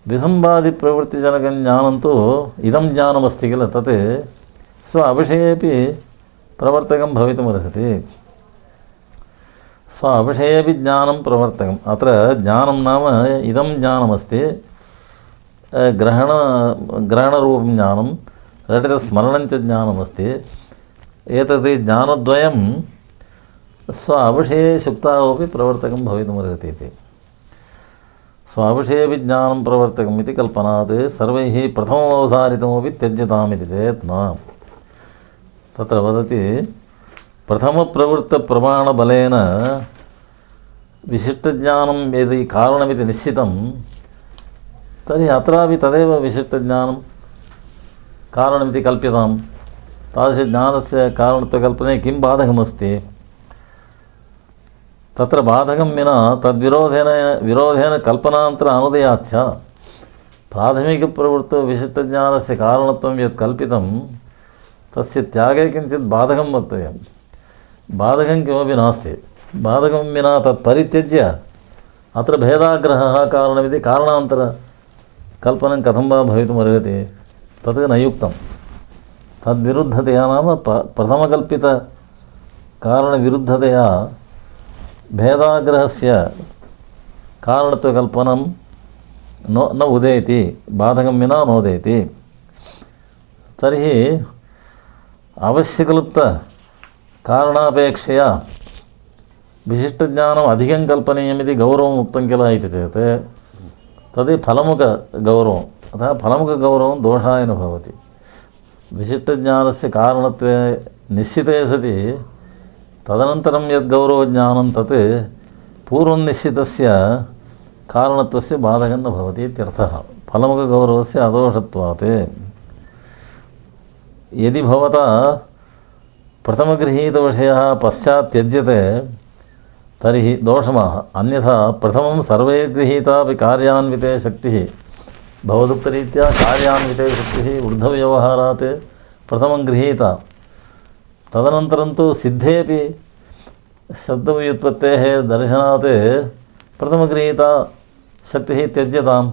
विसंवादिप्रवृत्तिजनकं ज्ञानं तु इदं ज्ञानमस्ति किल, तत् स्व अविषयेपि प्रवर्तकं भवितुमर्हति। स्व अविषयेपि ज्ञानं प्रवर्तकम्। अत्र ज्ञानं नाम इदं ज्ञानमस्ति, ग्रहणरूपं ज्ञानं, रजतस्मरणं च ज्ञानमस्ति। एतत् ज्ञानद्वयं स्व अविषये शुक्तावपि प्रवर्तकं भवितुमर्हति इति। स्व अविषयेपि ज्ञानं प्रवर्तकम् इति कल्पनात् सर्वैः प्रथममवधारितमपि त्यज्यतामिति चेत् न। तत्र वदति, प्रथमप्रवृत्तप्रमाणबलेन विशिष्टज्ञानं यदि कारणमिति निश्चितं, तर्हि अत्रापि तदेव विशिष्टज्ञानं कारणमिति कल्प्यतां। तादृशज्ञानस्य कारणत्वकल्पने किं बाधकमस्ति? तत्र बाधकं विना विरोधेन कल्पनान्तर अनुदयाच्च। प्राथमिकप्रवृत्तौ विशिष्टज्ञानस्य कारणत्वं यत् कल्पितं तस्य त्यागे किञ्चित् बाधकं वक्तव्यं। बाधकं किमपि नास्ति। बाधकं विना तत् परित्यज्य अत्र भेदाग्रहः कारणमिति कारणान्तरकल्पनं कथं वा भवितुमर्हति? तत् न युक्तं। तद्विरुद्धतया नाम प्रथमकल्पितकारणविरुद्धतया भेदाग्रहस्य कारणत्वकल्पनं न उदेति, बाधकं विना नोदेति। तर्हि आवश्यकलुप्तकारणापेक्षया विशिष्टज्ञानम् अधिकं कल्पनीयमिति गौरवम् उक्तं किल इति चेत् तद् फलमुखगौरवम्। अतः फलमुखगौरवं दोषाय न भवति। विशिष्टज्ञानस्य कारणत्वे निश्चिते सति तदनन्तरं यद्गौरवज्ञानं तत् पूर्वं निश्चितस्य कारणत्वस्य बाधकं न भवति इत्यर्थः। फलमुखगौरवस्य अदोषत्वात्। यदि भवता प्रथमगृहीतविषयः पश्चात् त्यज्यते तर्हि दोषमाह। अन्यथा प्रथमं सर्वे गृहीतापि कार्यान्विते शक्तिः, भवदुक्तरीत्या कार्यान्विते शक्तिः ऊर्ध्वव्यवहारात् प्रथमं गृहीता, तदनन्तरं तु सिद्धेपि शब्दव्युत्पत्तेः दर्शनात् प्रथमगृहीता शक्तिः त्यज्यताम्।